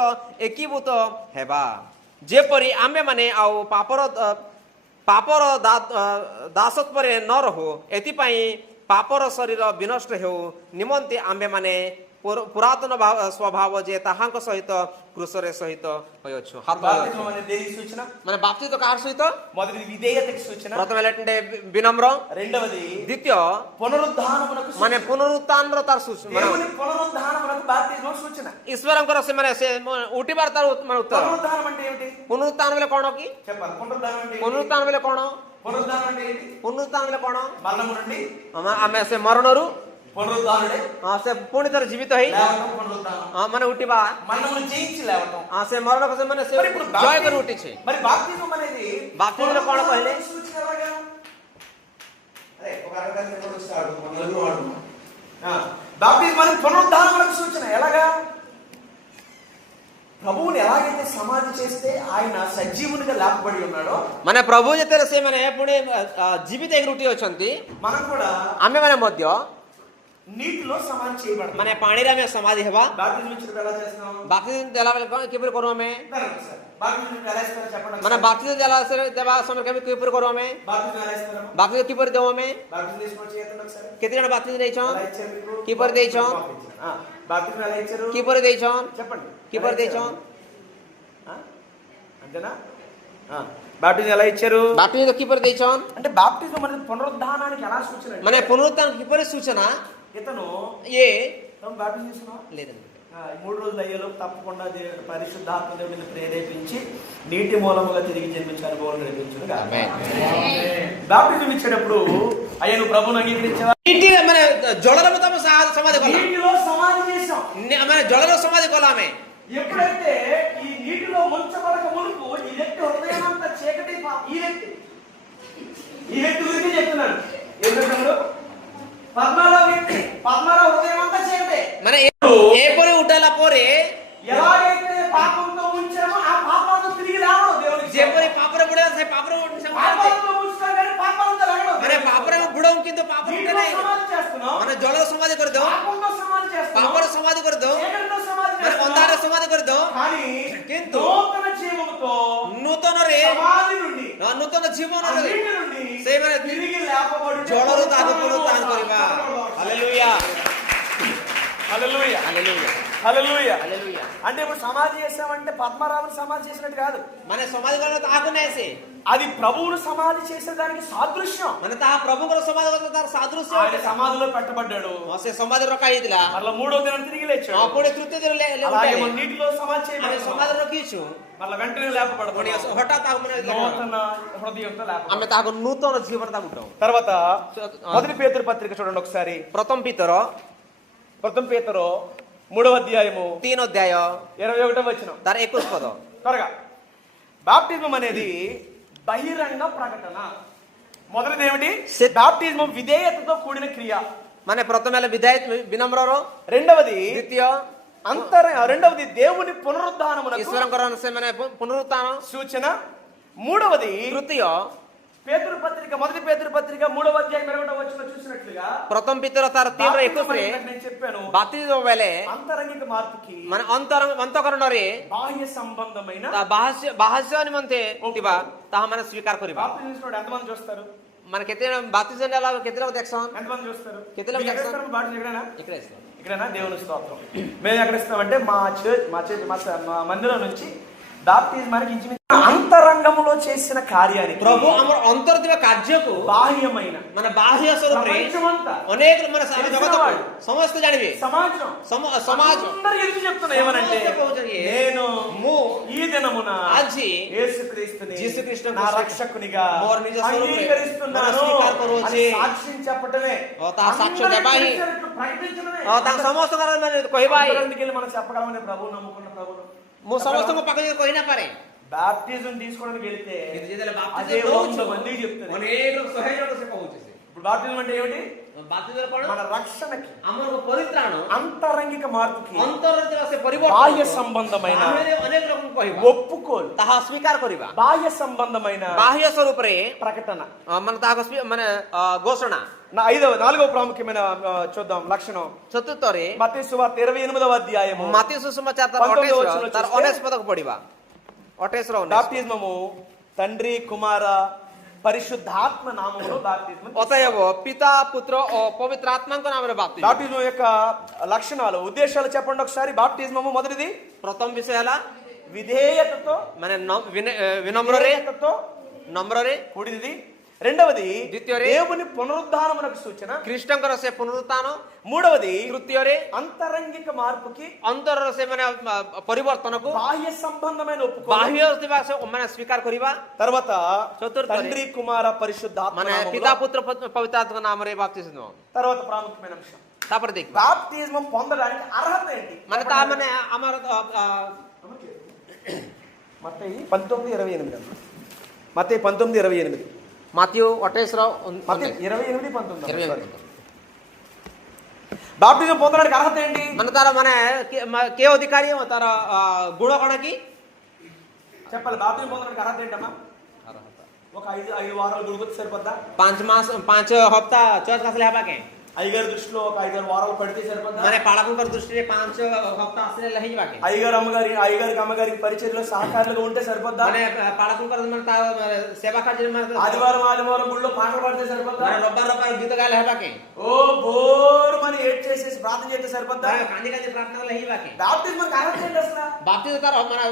ଏକୀଭୂତ ହେବା. ଯେପରି ଆମ୍ଭେମାନେ ଆଉ ପାପର ଦାସତ୍ୱରେ ନ ରହୁ ଏଥିପାଇଁ ପାପର ଶରୀର ବିନଷ୍ଟ ହେଉ ନିମନ୍ତେ ଆମ୍ଭେମାନେ ପୁରାତନ ସ୍ୱଭାବ ଯେ ତାହାଙ୍କ ସହିତ କୃଷରେ ସହିତ ହୋଇଅଛୁ. బాప్తిజం అనేది దేనికి సూచన? ମାନେ ବାପ୍ତିଜିତ କାହାର ସହିତ? మొదటిది విధేయతకి సూచన. ପ୍ରଥମେ ହେଲେ ବିନମ୍ର. రెండవది ଦ୍ୱିତୀୟ పునరుద్ధానమునకు సూచన. ମାନେ ପୁନରୁତ୍ଥାନର ତାର ସୂଚନା. దేవుని పునరుద్ధానమునకు బాప్తిజం సూచన. ଈଶ୍ୱରଙ୍କର ସେମାନେ ସେ ଉଠିବାର ତାର ଉତ୍ତର. పునరుద్ధానం అంటే ఏమిటి? ପୁନରୁତ୍ଥାନ ବେଲେ କ'ଣ କି? చెప్పాలి. పునరుద్ధానం అంటే ఏంటి? ପୁନରୁତ୍ଥାନ ବେଲେ କ'ଣ? పునరుద్ధానం అంటే ఏంటి? ପୁନରୁତ୍ଥାନ ବେଲେ କ'ଣ? మరణము నుండి ଆମେ ସେ ମରଣରୁ పునరుద్ధానుడే ସେ ପୁଣି ଥରେ ଜୀବିତ ହେଇ లేవటం పునరుద్ధానం. ମାନେ ଉଠିବା. మరణమును జయించి లేవటం. ସେ ମରଣକୁ ସେମାନେ ସେ ଜୟ କରି ଉଠିଛି. మరి బాప్తిజం అనేది ବାପ୍ତିଜିତ କ'ଣ କହିଲେ? సూచన ఎలాగా? అరే ఒక అరగంట కూడా స్టార్ట్ మనల్ని వాడుమా. బాప్తిజం అనేది పునరుద్ధానమునకు సూచన. ఎలాగా? ప్రభువుని ఎలాగైతే సమాధి చేస్తే ఆయన సజీవునిగా లేపబడి ఉన్నాడో ମାନେ ପ୍ରଭୁ ଯେତେବେଳେ ସେମାନେ ପୁଣି ଜୀବିତ ହେଇକି ଉଠି ଅଛନ୍ତି మనం కూడా ଆମେମାନେ ମଧ୍ୟ నీటిలో సమాధి చేయబడతాం. ମାନେ ପାଣିରେ ଆମେ ସମାଧି ହେବା। బాప్టిజం ఇచ్చినప్పుడు ఎలా చేస్తాం? ବାପ୍ତିସ୍ମ ଦେଲା ବେଳେ କ'ଣ କିପରି କରୁ ଆମେ? బాప్టిజం ఎలా ఇస్తారో చెప్పండి. ମାନେ ବାପ୍ତିସ୍ମ ଦେବା ସମୟରେ କେମିତି କିପରି କରୁ ଆମେ? బాప్టిజం ఎలా ఇస్తారు? ବାପ୍ତିସ୍ମ କିପରି ଦେଉ ଆମେ? బాప్టిజం తీసుకొని చేయండి ఒకసారి. କେତେ ଜଣ ବାପ୍ତିସ୍ମ ଦେଇଛନ୍? ఎలా ఇచ్చారు మీకు? କିପରି ଦେଇଛନ୍? బాప్టిజం ఎలా ఇచ్చారు? କିପରି ଦେଇଛନ୍? చెప్పండి. କିପରି ଦେଇଛନ୍? అంతేనా? బాప్టిజం ఎలా ఇచ్చారు? ବାପ୍ତିସ୍ମ କିପରି ଦେଇଛନ୍? అంటే బాప్టిజం అనేది పునరుద్ధానానికి ఎలా సూచన? ମାନେ పునరుత్థాన କିପరి సూచన? ఇతను ఏ బాప్టిజం తీసుకున్నా లేదండి. 3 రోజులు అయ్యేలోపు తప్పకుండా పరిశుద్ధాత్మ దేవుడిని ప్రేరేపించి నీటి మూలముగా తిరిగి జన్మించే అనుభవం నడిపించును గాక. బాప్టిజం ఇచ్చేటప్పుడు అయ్యా నువ్వు ప్రభువుని అంగీకరించావా? నీటి ମାନେ ଜଳର ତମ ସମାଧି କଲା। నీటిలో సమాధి చేసాం. ମାନେ ଜଳର ସମାଧి କଲା ଆମେ। ఎప్పుడైతే ఈ నీటిలో ముంచబడక మునుపు ఈ వ్యక్తి హృదయం అంతా చీకటి. ఈ వ్యక్తి గురించి చెప్తున్నాడు. ఎందుకంటే పద్మలో హృదయం అంతా చీకటి. ମାନେ ଏପରି ଉଠାଇଲା ପରେ ఎలాగైతే పాపంతో ఉంచామో ఆ పాపాలను తిరిగి రావడం దేవునికి. ଯେପରି ପାପରେ ବୁଡେଇବା ସେ ପାପରେ పాపాలతో ఉంచుతాం కానీ పాపాలతో రావడం. ମାନେ ପାପରେ ବୁଡାଉ କିନ୍ତୁ ପାପରେ ଉଠେ ନାହିଁ। సమాధి చేస్తున్నాం. ମାନେ ଜଳର ସମାଧି କରିଦେଉ, పాపంతో సమాధి చేస్తున్నాం. ପାପର ସମାଧି କରିଦେଉ, చీకటితో సమాధి ମାନେ చేస్తున్నాం. ଅନ୍ଧାରରେ ସମାଧି କରିଦେଉ। కానీ କିନ୍ତୁ నూతన జీవముతో ନୂତନରେ సమాధి నుండి ନୂତନ ଜୀବନରେ నీటి నుండి ସେଇମାନେ తిరిగి లేపబడి ଜଳରୁ ତାହାକୁ ପୁନରୁତ୍ଥାନ କରିବା। ହାଲେଲୁୟା హల్లెలూయా ହାଲେଲୁୟା హల్లెలూయా. ହାଲେଲୁୟା। అంటే ఇప్పుడు సమాధి చేసామంటే పద్మరావుని సమాధి చేసినట్టు కాదు. ମାନେ ସମାଧି କଲେ ତାହାକୁ ନାହିଁ ସେ, అది ప్రభువును సమాధి చేసేదానికి సాదృశ్యం. ମାନେ ତାହା ପ୍ରଭୁଙ୍କର ସମାଧି କଲେ ତାର ସାଦୃଶ୍ୟ। ఆయన సమాధిలో పెట్టబడ్డాడు. ସେ ସମାଧି ରଖା ହେଇଥିଲା, మళ్ళీ 3వ దినం తిరిగి లేచాడు. ପୁଣି ତୃତୀୟ ଦିନ అలాగే మన నీటిలో సమాధి ଆମେ చేయబడ్డాడు. ସମାଧି ରଖିଛୁ, మళ్ళీ వెంటనే ପୁଣି లేపబడతాడు. ହଠାତ୍ ତାକୁ నూతన హృదయంతో లేపబడతాడు. ଆମେ ତାହାକୁ ନୂତନ ଜୀବନ ତାକୁ ଉଠାଉ। తర్వాత మొదటి పేతురు పత్రిక చూడండి ఒకసారి. ପ୍ରଥମ ପିତର 3వ అధ్యాయము 3 ଅଧ୍ୟାୟ 21వ వచనం. ତାର 21 ପଦ। త్వరగా. బాప్టిజం అనేది బహిరంగ ప్రకటన. మొదటిది ఏమిటి? బాప్టిజం విధేయతతో కూడిన క్రియ. ମାନେ ପ୍ରଥମେ ହେଲେ ବିଧାୟ ବିନମ୍ରର, రెండవది ଦ୍ୱିତୀୟ రెండవది దేవుని పునరుద్ధానమునకు ଈଶ୍ୱରଙ୍କର ସେମାନେ ପୁନରୁତ୍ଥାନ సూచన. మూడవది ତୃତୀୟ పేతురు పత్రిక మొదటి పేతురు పత్రిక 3వ అధ్యాయం 21వ వచనం చూసినట్లుగా ପ୍ରଥମ ପିତର ତାର 3:21 ରେ నేను చెప్పాను ବାତିଜ ବେଳେ అంతరంగిక మార్పుకి ମାନେ ଅନ୍ତଃକରଣରେ బాహ్య సంబంధమైన ବାହ୍ୟ ନିମନ୍ତେ ଥିବା ତାହା ମାନେ ସ୍ୱୀକାର କରିବା। బాప్తిజం తీసుకున్నాడు ఎంతమంది చూస్తారు? ମାନେ କେତେ ବାତିଜ ନେଲା କେତେ ଲୋକ ଦେଖସନ୍? ఎంతమంది చూస్తారు? କେତେ ଲୋକ ఎక్కడ ଦେଖସନ୍? ఇస్తారు బాప్తిజం? ఎక్కడైనా ఇక్కడ ఇస్తాం। ఇక్కడైనా దేవుని స్తోత్రం. మేము ఎక్కడ ఇస్తామంటే మా మందిరం నుంచి బాప్తిజమానికి ఇంచుమించు అంతరంగములో చేసిన కార్యానికి ప్రభు ଆମର ଅନ୍ତର ଥିବା କାର୍ଯ୍ୟକୁ బాహ్యమైన ମାନେ ବାହ୍ୟ ସ୍ୱରୂପରେ ప్రపంచమంతా ଅନେକ ମାନେ ସମସ୍ତେ ଜାଣିବେ। సమాజం ସମାଜ అందరూ ఎందుకు చెప్తున్నా ఏమనంటే నేను ఈ దినమున ଆଜି యేసుక్రీస్తుని ଯୀଶୁଖ୍ରୀଷ୍ଟଙ୍କୁ నా రక్షకునిగా ମୋର ନିଜ ସ୍ୱରୂପରେ అంగీకరిస్తున్నాను ସ୍ୱୀକାର କରୁଅଛି। అని సాక్ష్యం చెప్పటమే, ତା ସାକ୍ଷ୍ୟ ଦେବା ହିଁ ప్రకటించడమే। ତାଙ୍କ ସମସ୍ତଙ୍କର ମାନେ କହିବା ହିଁ। అందరికెళ్ళి మనం చెప్పగలమని ప్రభువు నమ్ముకున్న ప్రభువు ମୁଁ ସମସ୍ତଙ୍କ ପାଖରେ କହି ନା ପାରେ। బాప్టిజం తీసుకోవడానికి వెళ్తే କିନ୍ତୁ ଯେତେବେଳେ అదే ବାପ୍ତିଜ 100 మందికి చెప్తారు. ଅନେକ ଶହେ ଜଣ ସେ କହୁଛି। ఇప్పుడు బాప్టిజం అంటే ఏమిటి? ବାପ୍ତିଜ କଣ? మన రక్షణకి ଆମର ପରିତ୍ରାଣ అంతరంగిక మార్పుకి ଅନ୍ତରରେ ଥିବା ସେ ପରିବର୍ତ୍ତନ బాహ్య సంబంధమైన ଅନେକ ଲୋକଙ୍କୁ କହିବା, ఒప్పుకోలు, ତାହା ସ୍ୱୀକାର କରିବା। బాహ్య సంబంధమైన ବାହ୍ୟ ସ୍ୱରୂପରେ ప్రకటన. ମାନେ ତାହାକୁ ମାନେ ଘୋଷଣା। 4వ ప్రాముఖ్యమైన చూద్దాం లక్షణం. ଚତୁର୍ଥରେ మత్తయి సువార్త 28వ అధ్యాయము ମାତ୍ୟ ସୁସମାଚାର ତାର 28 ପଦକୁ ପଢିବା। 28 బాప్తిజమము తండ్రి కుమార పరిశుద్ధాత్మ నామములో బాప్తిజం. ଅତଏବ ପିତା ପୁତ୍ର ଓ ପବିତ୍ର ଆତ୍ମାଙ୍କ ନାମରେ ବାପ୍ତିଜ। బాప్తిజం యొక్క లక్షణాలు ఉద్దేశాలు చెప్పండి ఒకసారి. బాప్తిజమము మొదటిది ପ୍ରଥମ ବିଷୟ ହେଲା విధేయతతో ମାନେ వినమ్ରରେ ନମ୍ରରେ। కూడినది. రెండవది ଦ୍ୱିତୀୟରେ దేవుని పునరుద్ధానమునకు సూచన. ଖ୍ରୀଷ୍ଟଙ୍କର ସେ ପୁନରୁତ୍ଥାନ। మూడవది ତୃତୀୟରେ అంతరంగిక మార్పుకి ଅନ୍ତରର ସେ ମାନେ ପରିବର୍ତ୍ତନକୁ బాహ్య సంబంధమైన ఒప్పుకోలు. ବାହ୍ୟ ଥିବା ମାନେ ସ୍ୱୀକାର କରିବା। తర్వాత ଚତୁర్థରେ తండ్రి కుమార పరిశుద్ధాత్మ ମାନେ నామములో. ପିତା పుତ୍ର ପବିତ୍ର ଆତ୍ମାଙ୍କ ନାମରେ ବାପ୍ତିଜ। తర్వాత ప్రాముఖ్యమైన అంశం ତାପରେ ଦେଖିବା బాప్తిజం పొందడానికి అర్హత ఏంటి? ମାନେ ତା ମାନେ ଆମର మత్తయి 19:28. మత్తయి 19:28. ମାତ୍ୟୁ 28 మత్తయి 28:19. 28। బాప్తిజం పొందడానికి అర్హత ఏంటి? ମାନେ ତାର ମାନେ କେ ଅଧିକାରୀ ତାର ଗୁଣ କଣ କି? చెప్పాలి. బాప్తిజం పొందడానికి అర్హత ఏంటమ్మా? ఒక 5 వారాలు దొరుకుతుంది సరిపోద్దా? 5 ମାସ 5 ହପ୍ତା ଚର୍ଚ୍ଚ ଆସିଲେ ହେବା କେ? అయ్యగారి దృష్టిలో ఒక 5-6 వారాలు పడితే సరిపోద్దా? ମାନେ ପାଳକଙ୍କର ଦୃଷ୍ଟିରେ 5 ହପ୍ତା ଆସିଲେ ହେଇଯିବା କି? అయ్యగారికి అమ్మగారికి పరిచర్యలో సహకారులుగా ఉంటే సరిపోద్దా? ମାନେ ପାଳକଙ୍କର ମାନେ ତା ସେବା କାର୍ଯ୍ୟରେ ମାନେ ఆదివారం గుళ్ళో పాటలు పాడితే సరిపోద్దా? ମାନେ ରବିବାର ଗୀତ ଗାଇଲେ ହେବା କି? ఓ బోర్ మరి ఏడ్ చేసేసి ప్రార్థన చేస్తే సరిపోద్దా? ମାନେ କାନ୍ଦି କାନ୍ଦି ପ୍ରାର୍ଥନା କଲେ ହେଇଯିବା କି? బాప్తిజంకి అర్హత ఏంటి అసలు? ବାପ୍ତିଜ ତାର ମାନେ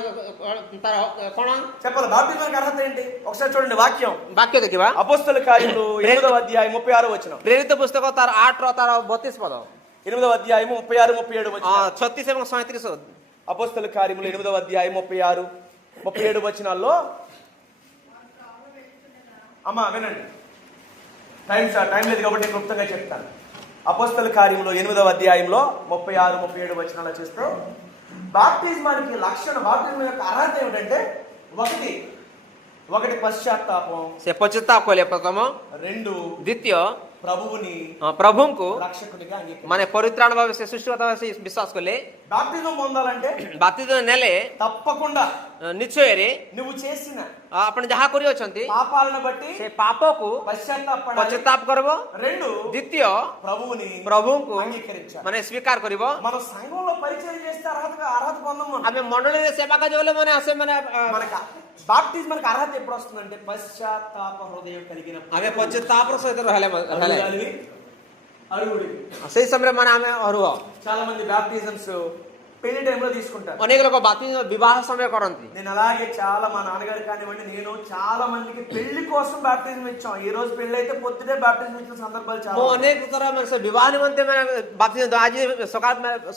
ତାର କଣ చెప్పాలి. బాప్తిజంకి అర్హత ఏంటి? ఒకసారి చూడండి వాక్యం. ବାକ୍ୟ ଦେଖିବା అపోస్తల కార్యములు 8వ అధ్యాయం 36వ వచనం. ପ୍ରେରିତ ପୁସ୍ତକ ତାର 8 ର ତାର 32 ପଦ, 8వ అధ్యాయం 36 37 వచనం. 36 ଏବଂ 37 అపోస్తల కార్యములు 8వ అధ్యాయం 36 37 వచనాల్లో అమ్మా వినండి. టైం లేదు కాబట్టి నేను క్లుప్తంగా చెప్తాను. అపోస్తల కార్యములు 8వ అధ్యాయంలో 36 37 వచనాలు చూస్తే బాప్తిజమానికి లక్షణం, బాప్తిజం యొక్క అర్హత ఏమిటంటే ఒకటి పశ్చాత్తాపం, ସେ ପଶ୍ଚାତାପ କଲେ ପ୍ରଥମ, 2 ଦ୍ୱିତୀୟ ప్రభువుని ପ୍ରଭୁଙ୍କୁ రక్షకునిగా అంగీకరించాలి. ମାନେ ପରିତ୍ରାଣ ଭାବେ ସେ ସୃଷ୍ଟିକର୍ତ୍ତା ଭାବେ ସେ ବିଶ୍ୱାସ କଲେ। బాప్తిజం పొందాలంటే ବାପ୍ତିଜ ନେଲେ తప్పకుండా ନିଶ୍ଚୟରେ నువ్వు చేసిన ଆପଣ ଯାହା କରିଅଛନ୍ତି పాపాలను బట్టి ସେ ପାପକୁ పశ్చాత్తాపడాలి. ପଶ୍ଚାତାପ କରିବ, 2 ଦ୍ୱିତୀୟ ప్రభువుని ପ୍ରଭୁଙ୍କୁ అంగీకరించాలి. ମାନେ ସ୍ୱୀକାର କରିବ। మన సంఘంలో పరిచయం చేస్తే అర్హత పొందము. ଆମେ ମଣ୍ଡଳୀରେ ସେବା କାର୍ଯ୍ୟ କଲେ ମାନେ ସେ ମାନେ మనకి బాప్టిజం మనకి అర్హత ఎప్పుడు వస్తుందంటే పశ్చాత్తాప హృదయం కలిగినప్పుడు. ଆମେ ପଶ୍ଚାତାପର ସହିତ ରହିଲେ అరుగుడికి ସେଇ ସମୟରେ ମାନେ ଆମେ ଅରୁହ। చాలా మంది బాప్టిజమ్స్ పెళ్లి టైంలో తీసుకుంటారు. ଅନେକ ଲୋକ ବାପ୍ତିଜ ବିବାହ ସମୟ କରନ୍ତି। నేను అలాగే చాలా మా నాన్నగారు కానివ్వండి, నేను చాలా మందికి పెళ్లి కోసం బాప్టిజం ఇచ్చాం. ఈ రోజు పెళ్లి అయితే పొద్దునే బాప్టిజం ఇచ్చిన సందర్భాలు చాలా. ମୁଁ ଅନେକ ଥର ମାନେ ସେ ବିବାହ ନିମନ୍ତେ ମାନେ ବାପ୍ତିଜ ଆଜି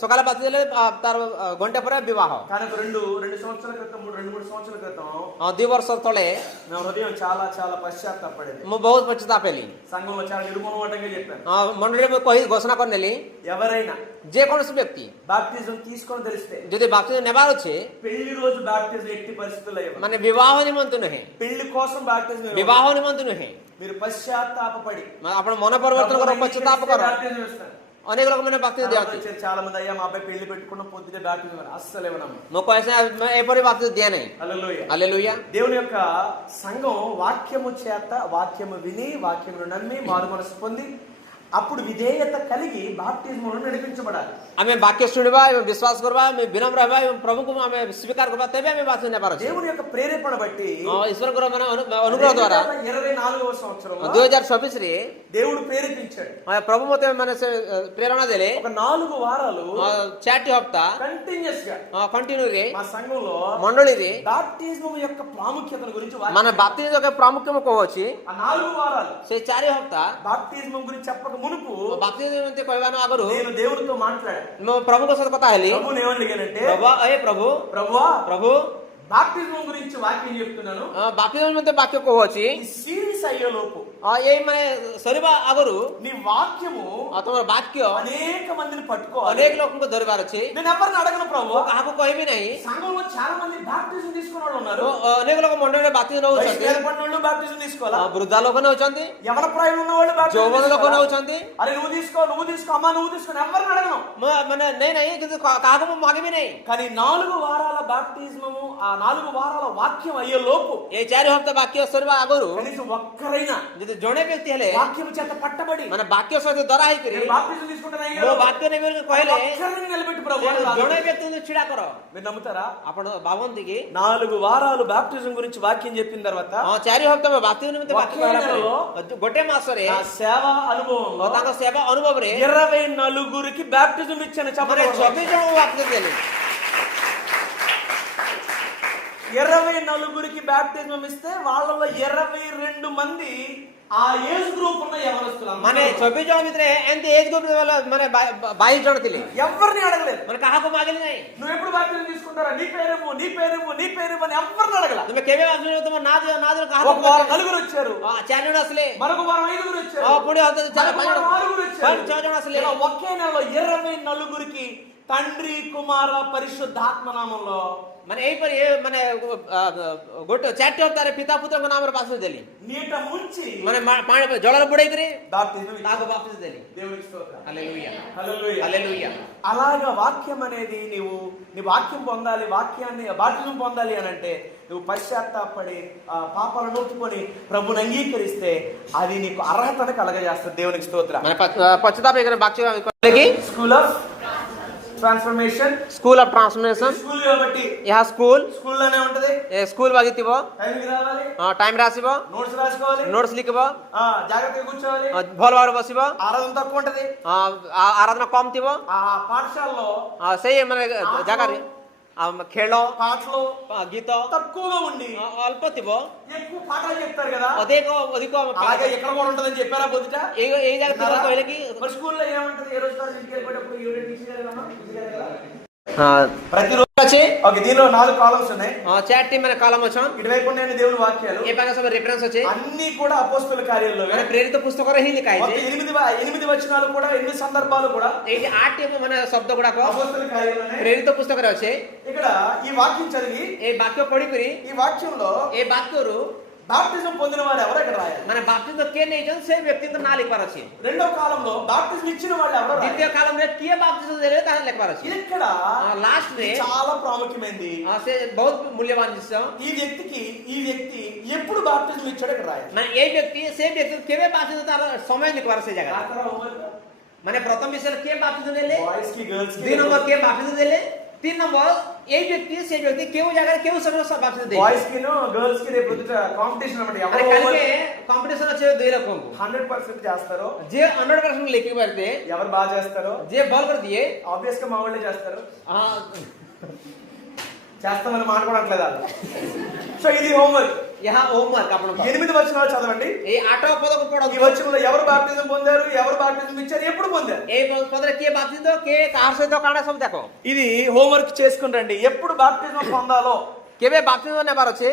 ସକାଳେ ବାପ୍ତିଜ ହେଲେ ତାର ଘଣ୍ଟେ ପରେ ବିବାହ। కానీ రెండు సంవత్సరాల క్రితం 2-3 సంవత్సరాల క్రితం 2 ବର୍ଷ ତଳେ నా హృదయం చాలా చాలా పశ్చాత్తాపడేది. ମୁଁ ବହୁତ ପଶ୍ଚାତାପ ହେଲି। సంఘంలో చాలా నిర్మూలమాటంగా చెప్పాను. ମଣ୍ଡଳୀରେ ମୁଁ କହି ଘୋଷଣା କରିନେଲି, ఎవరైనా ଯେକୌଣସି ବ୍ୟକ୍ତି బాప్టిజం తీసుకొని తెలిస్తే ଯଦି ବାପ୍ତିଜ ନେବାର ଅଛି పెళ్లి రోజు బాప్టిజం ఎట్టి పరిస్థితుల్లో ఇవ్వరు. ମାନେ ବିବାହ ନିମନ୍ତେ ନୁହେଁ, పెళ్లి కోసం బాప్టిజం ఇవ్వరు. ବିବାହ ନିମନ୍ତେ ନୁହେଁ, మీరు పశ్చాత్తాపడి ଆପଣ ମନ ପରିବର୍ତ୍ତନ କର, ପଶ୍ଚାତାପ କର। బాప్టిజం ఇస్తారు. ଅନେକ ଲୋକମାନେ ବାପ୍ତିଜ ଦିଅନ୍ତି। చాలా మంది అయ్యా మా అబ్బాయి పెళ్లి పెట్టుకున్న పొద్దునే బాప్టిజం ఇవ్వరు. అస్సలు ఇవ్వడము. ମୁଁ କହିଛି ଏପରି ବାପ୍ତିଜ ଦିଏ ନାହିଁ। హల్లెలూయా. హల్లెలూయా। దేవుని యొక్క సంఘం వాక్యము చేత, వాక్యము విని, వాక్యమును నమ్మి మారు మనసు పొంది అప్పుడు విధేయత కలిగి బాప్టిజంలో నడిపించబడాలి. ଆମେ ବାକ୍ୟ ଶୁଣିବା ଏବଂ ବିଶ୍ୱାସ କରିବା, ଆମେ ବିନମ୍ର ହେବା ଏବଂ ପ୍ରଭୁଙ୍କୁ ଆମେ ସ୍ୱୀକାର କରିବା, ତେବେ ଆମେ ବାପ୍ତିଜ ନେବାର ଅଛି। దేవుని యొక్క ప్రేరేపణ బట్టి ଈଶ୍ୱରଙ୍କର ମାନେ ଅନୁଗ୍ରହ ଦ୍ୱାରା 24వ సంవత్సరంలో 2024 ରେ దేవుడు ప్రేరేపించాడు. ପ୍ରଭୁ ମତେ ମାନେ ସେ ପ୍ରେରଣା ଦେଲେ। ఒక 4 వారాలు 4ଟି ହପ୍ତା కంటిన్యూస్ గా କଣ୍ଟିନ୍ୟୁରେ మా సంఘంలో ମଣ୍ଡଳୀରେ బాప్టిజం యొక్క ప్రాముఖ్యతను గురించి ମାନେ ବାପ୍ତିଜ ପ୍ରାମୁଖ୍ୟ ମୁଁ କହୁଅଛି। ఆ 4 వారాలు ସେ 4 ହପ୍ତା బాప్టిజం గురించి చెప్పక మునుపు ବାପ୍ତିଜ ନିମନ୍ତେ କହିବାର ଆଗରୁ నేను దేవుడితో మాట్లాడాను. ମୁଁ ପ୍ରଭୁଙ୍କ ସହିତ କଥା ହେଲି। ప్రభువుని ఏమడిగానంటే, ప్రభువా ప్రభు బాప్టిజం గురించి వాక్యం చెప్తున్నాను. ବାପ୍ତିଜ ନିମନ୍ତେ ବାକ୍ୟ କହୁଅଛି। ఈ సిరీస్ అయ్యే లోపు ଏଇ ମାନେ ସରିବା ଆଗରୁ నీ వాక్యము ତମର ବାକ୍ୟ అనేక మందిని పట్టుకోవాలి. ଅନେକ ଲୋକଙ୍କୁ ଧରିବାର ଅଛି। నేను ఎవరిని అడగను ప్రభు. କାହାକୁ କହିବି ନାହିଁ। సంఘంలో చాలా మంది బాప్టిజం తీసుకున్న వాళ్ళు ఉన్నారు. ଅନେକ ଲୋକ ମଣ୍ଡଳୀରେ ବାପ୍ତିଜ ନେଉଛନ୍ତି। వాళ్ళు బాప్టిజం తీసుకోవాలా? ବୃଦ୍ଧା ଲୋକ ନେଉଛନ୍ତି, యవన ప్రాయం ఉన్న వాళ్ళు ଯୌବନ ଲୋକ ନେଉଛନ୍ତି। అరే నువ్వు తీసుకో అమ్మా నువ్వు తీసుకో, ఎవరిని అడగను. ମାନେ ନାହିଁ କିନ୍ତୁ କାହାକୁ ମୁଁ ମାଗିବି ନାହିଁ। కానీ 4 వారాల బాప్టిజము, ఆ 4 వారాల వాక్యం అయ్యే లోపు, ଏ 4 ହପ୍ତା ବାକ୍ୟ ସରିବା ଆଗରୁ కనీసం ఒక్కరైనా ଯଦି ଜଣେ ବ୍ୟକ୍ତି ହେଲେ వాక్యం చేత పట్టబడి ମାନେ ବାକ୍ୟ ସହିତ ଧରା ହେଇକରି బాప్టిజం తీసుకుంటున్నా ମୋ ବାକ୍ୟ ନେବି ବୋଲି କହିଲେ ఒక్కరిని నిలబెట్టు ప్రభు. ଜଣେ ବ୍ୟକ୍ତିଙ୍କୁ ଛିଡା କର। మీరు నమ్ముతారా? ଆପଣ ଭାବନ୍ତି କି 4 వారాలు బాప్టిజం గురించి వాక్యం చెప్పిన తర్వాత 4 ହପ୍ତା ବାପ୍ତିଜ ନିମନ୍ତେ ବାକ୍ୟ କହିଲା ପରେ ଗୋଟେ ମାସରେ నా సేవ అనుభవంలో ତାଙ୍କ ସେବା ଅନୁଭବରେ 24కి బాప్టిజం ఇచ్చాను. చెప్పండి, 24 ଜଣଙ୍କୁ ବାପ୍ତିଜ ଦେଲି। 24కి బాప్టిజం ఇస్తే వాళ్ళలో 22 మంది ఆ ఏజ్ గ్రూప్ ఉన్న యవనస్తులు. ମାନେ 24 ଜଣ ଭିତରେ ଏମିତି ଏଜ ଗ୍ରୁପ ମାନେ 22 ଜଣ ଥିଲେ। ఎవరిని అడగలేదు. ମାନେ କାହାକୁ ମାଗିଲି ନାହିଁ। నువ్వు ఎప్పుడు బాప్టిజం తీసుకుంటారా? నీ పేరేమో నీ పేరేమో నీ పేరేమో అని ఎవరిని అడగల. ତୁମେ କେବେ ବାପ୍ତିଜ ତୁମ ନା ଦିଅ ନା ଦିଅ କାହାକୁ? ఒక వారం 4 వచ్చారు, 4 ଜଣ ଆସିଲେ, మరొక వారం 5 వచ్చారు, ପୁଣି 5 ଜଣ 6 ଜଣ ଆସିଲେ। ఇలా ఒకే నెలలో 24కి తండ్రి కుమార పరిశుద్ధాత్మ నామంలో ମାନେ ଏଇପରି ମାନେ ଗୋଟେ 4ଟି ହପ୍ତାରେ ପିତା ପୁତ୍ରଙ୍କ ନାମରେ ବାପ୍ତିଜ ଦେଲି। నీట ముంచి ମାନେ జోళాలు బుడైతిరి బాప్తిజం ఇచ్చాడు. నాకు బాప్తిజం దేలి. దేవునికి స్తోత్రం. హల్లెలూయా హల్లెలూయా. హల్లెలూయా. అలాగా వాక్యం అనేది నీ వాక్యం పొందాలి, వాక్యాన్ని బాప్తిజం పొందాలి అని అంటే నువ్వు పశ్చాత్తాపడి పాపాలను ఒప్పుకొని ప్రభుని అంగీకరిస్తే అది నీకు అర్హతను కలగజేస్తుంది. దేవునికి స్తోత్రం. మన పశ్చాత్తాప ఇక్కడ బాక్తి school of transformation, school of transformation. School కాబట్టి యా స్కూల్ లోనే ఉంటది. స్కూల్ బాగితివో టైంకి రావాలి, টাইম রাখিব, నోట్స్ రాసుకోవాలి, নোটস লিখিব, జాగ్రత్తగా కూర్చోవాలి, ভাল ভাবে বসিব, ఆరాధన తక్కువ ఉంటది, আরাধনা কম থিব, పాఠశాలలో সেই মানে জায়গায় খেল పాటలు గీత తక్కువగా ఉండి অল্প থিব, ఎక్కువ పాఠాలు చెప్తారు కదా, অধিক অধিক అలాగే ఎక్కడ కూడా ఉంటదని చెప్పారా పొద్దుట? এই জায়গা কইলে কি మరి స్కూల్లో ఏమంటది? ఏ రోజు ఇంటికి వెళ్ళిపోయేటప్పుడు యూనిట్ టీచర్ కదా ప్రతిరోజు আছে ఓకే. దీనిలో 4 కాలమ్స్ ఉన్నాయి. চারটি মানে কলাম আছে, ఇటువైపు నేను దేవుని వాక్యాలు, এই পাশে সব রেফারেন্স আছে, అన్ని కూడా అపోస్తల కార్యాల్లో মানে প্রেরিত পুস্তকরে হি লেখা আছে। 8 వచనాలు కూడా 8 సందర్భాలు కూడా এই যে 8 মানে শব্দ গুড়াক అపోస్తల కార్యాల్లోనే প্রেরিত পুস্তকরে আছে। ఇక్కడ ఈ వాక్యం చదివి এই বাক্য পড়ি করি ఈ వాక్యంలో এই বাক্যరు బాప్తిజం పొందిన వారు ఎవరు ఇక్కడ రాయాలి? মানে বাপ্তিস্ম কে নেইছেন সেই ব্যক্তির না লিখবার আছে। రెండో కాలంలో బాప్తిజం ఇచ్చిన వాళ్ళు ఎవరు? দ্বিতীয় কালমে কে বাপ্তিস্ম দেলে তা লিখবার আছে। ఇక్కడ লাস্ট রে చాలా ప్రాముఖ్యమైనది. সে বহুত মূল্যবান জিনিস। ఈ వ్యక్తి ఎప్పుడు బాప్తిజం ఇచ్చాడో ఇక్కడ రాయాలి। মানে এই ব্যক্তি সেই ব্যক্তি কেবে বাপ্তিস্ম তার সময় লিখবার আছে জায়গা। মানে প্রথম বিষয় কে বাপ্তিস্ম দেলে, బాయ్స్ కి గర్ల్స్ కి, 2 নম্বর কে বাপ্তিস্ম দেলে, 3 নম্বর এই ব্যক্তি সেই ব্যক্তি কেউ জায়গায় কেউ সময় বাপ্তিস্ম দেয়। బాయ్స్ కి నో గర్ల్స్ కి రేపు కాంపిటీషన్ అన్నమాట. মানে ఎవరు কালকে কম্পিটিশন আছে দুই রকম। 100% చేస్తారో, যে 100% লিখতে পারতে, ఎవరు బాగా చేస్తారో, যে বল করে দিয়ে ఆబ్వియస్ గా మా వాళ్ళే చేస్తారు. చేస్తామని మాట్లాడట్లేదు. సో ఇది హోంవర్క్. यहाँ होमवर्क आपण 8 వచనాలు చదవండి. এই 8వ పదకు ఈ పడదు। వచనంలో ఎవరు బాప్తిజం పొందారు, ఎవరు బాప్తిజం ఇచ్చారు, ఎప్పుడు పొందారు, এই পদরে কে বাপ্তিস্ম কে কার সহিত কাড়া সব দেখো। ఇది హోంవర్క్ చేసుకుని రండి. ఎప్పుడు బాప్తిజం పొందాలో কেবে বাপ্তিস্ম নেবার আছে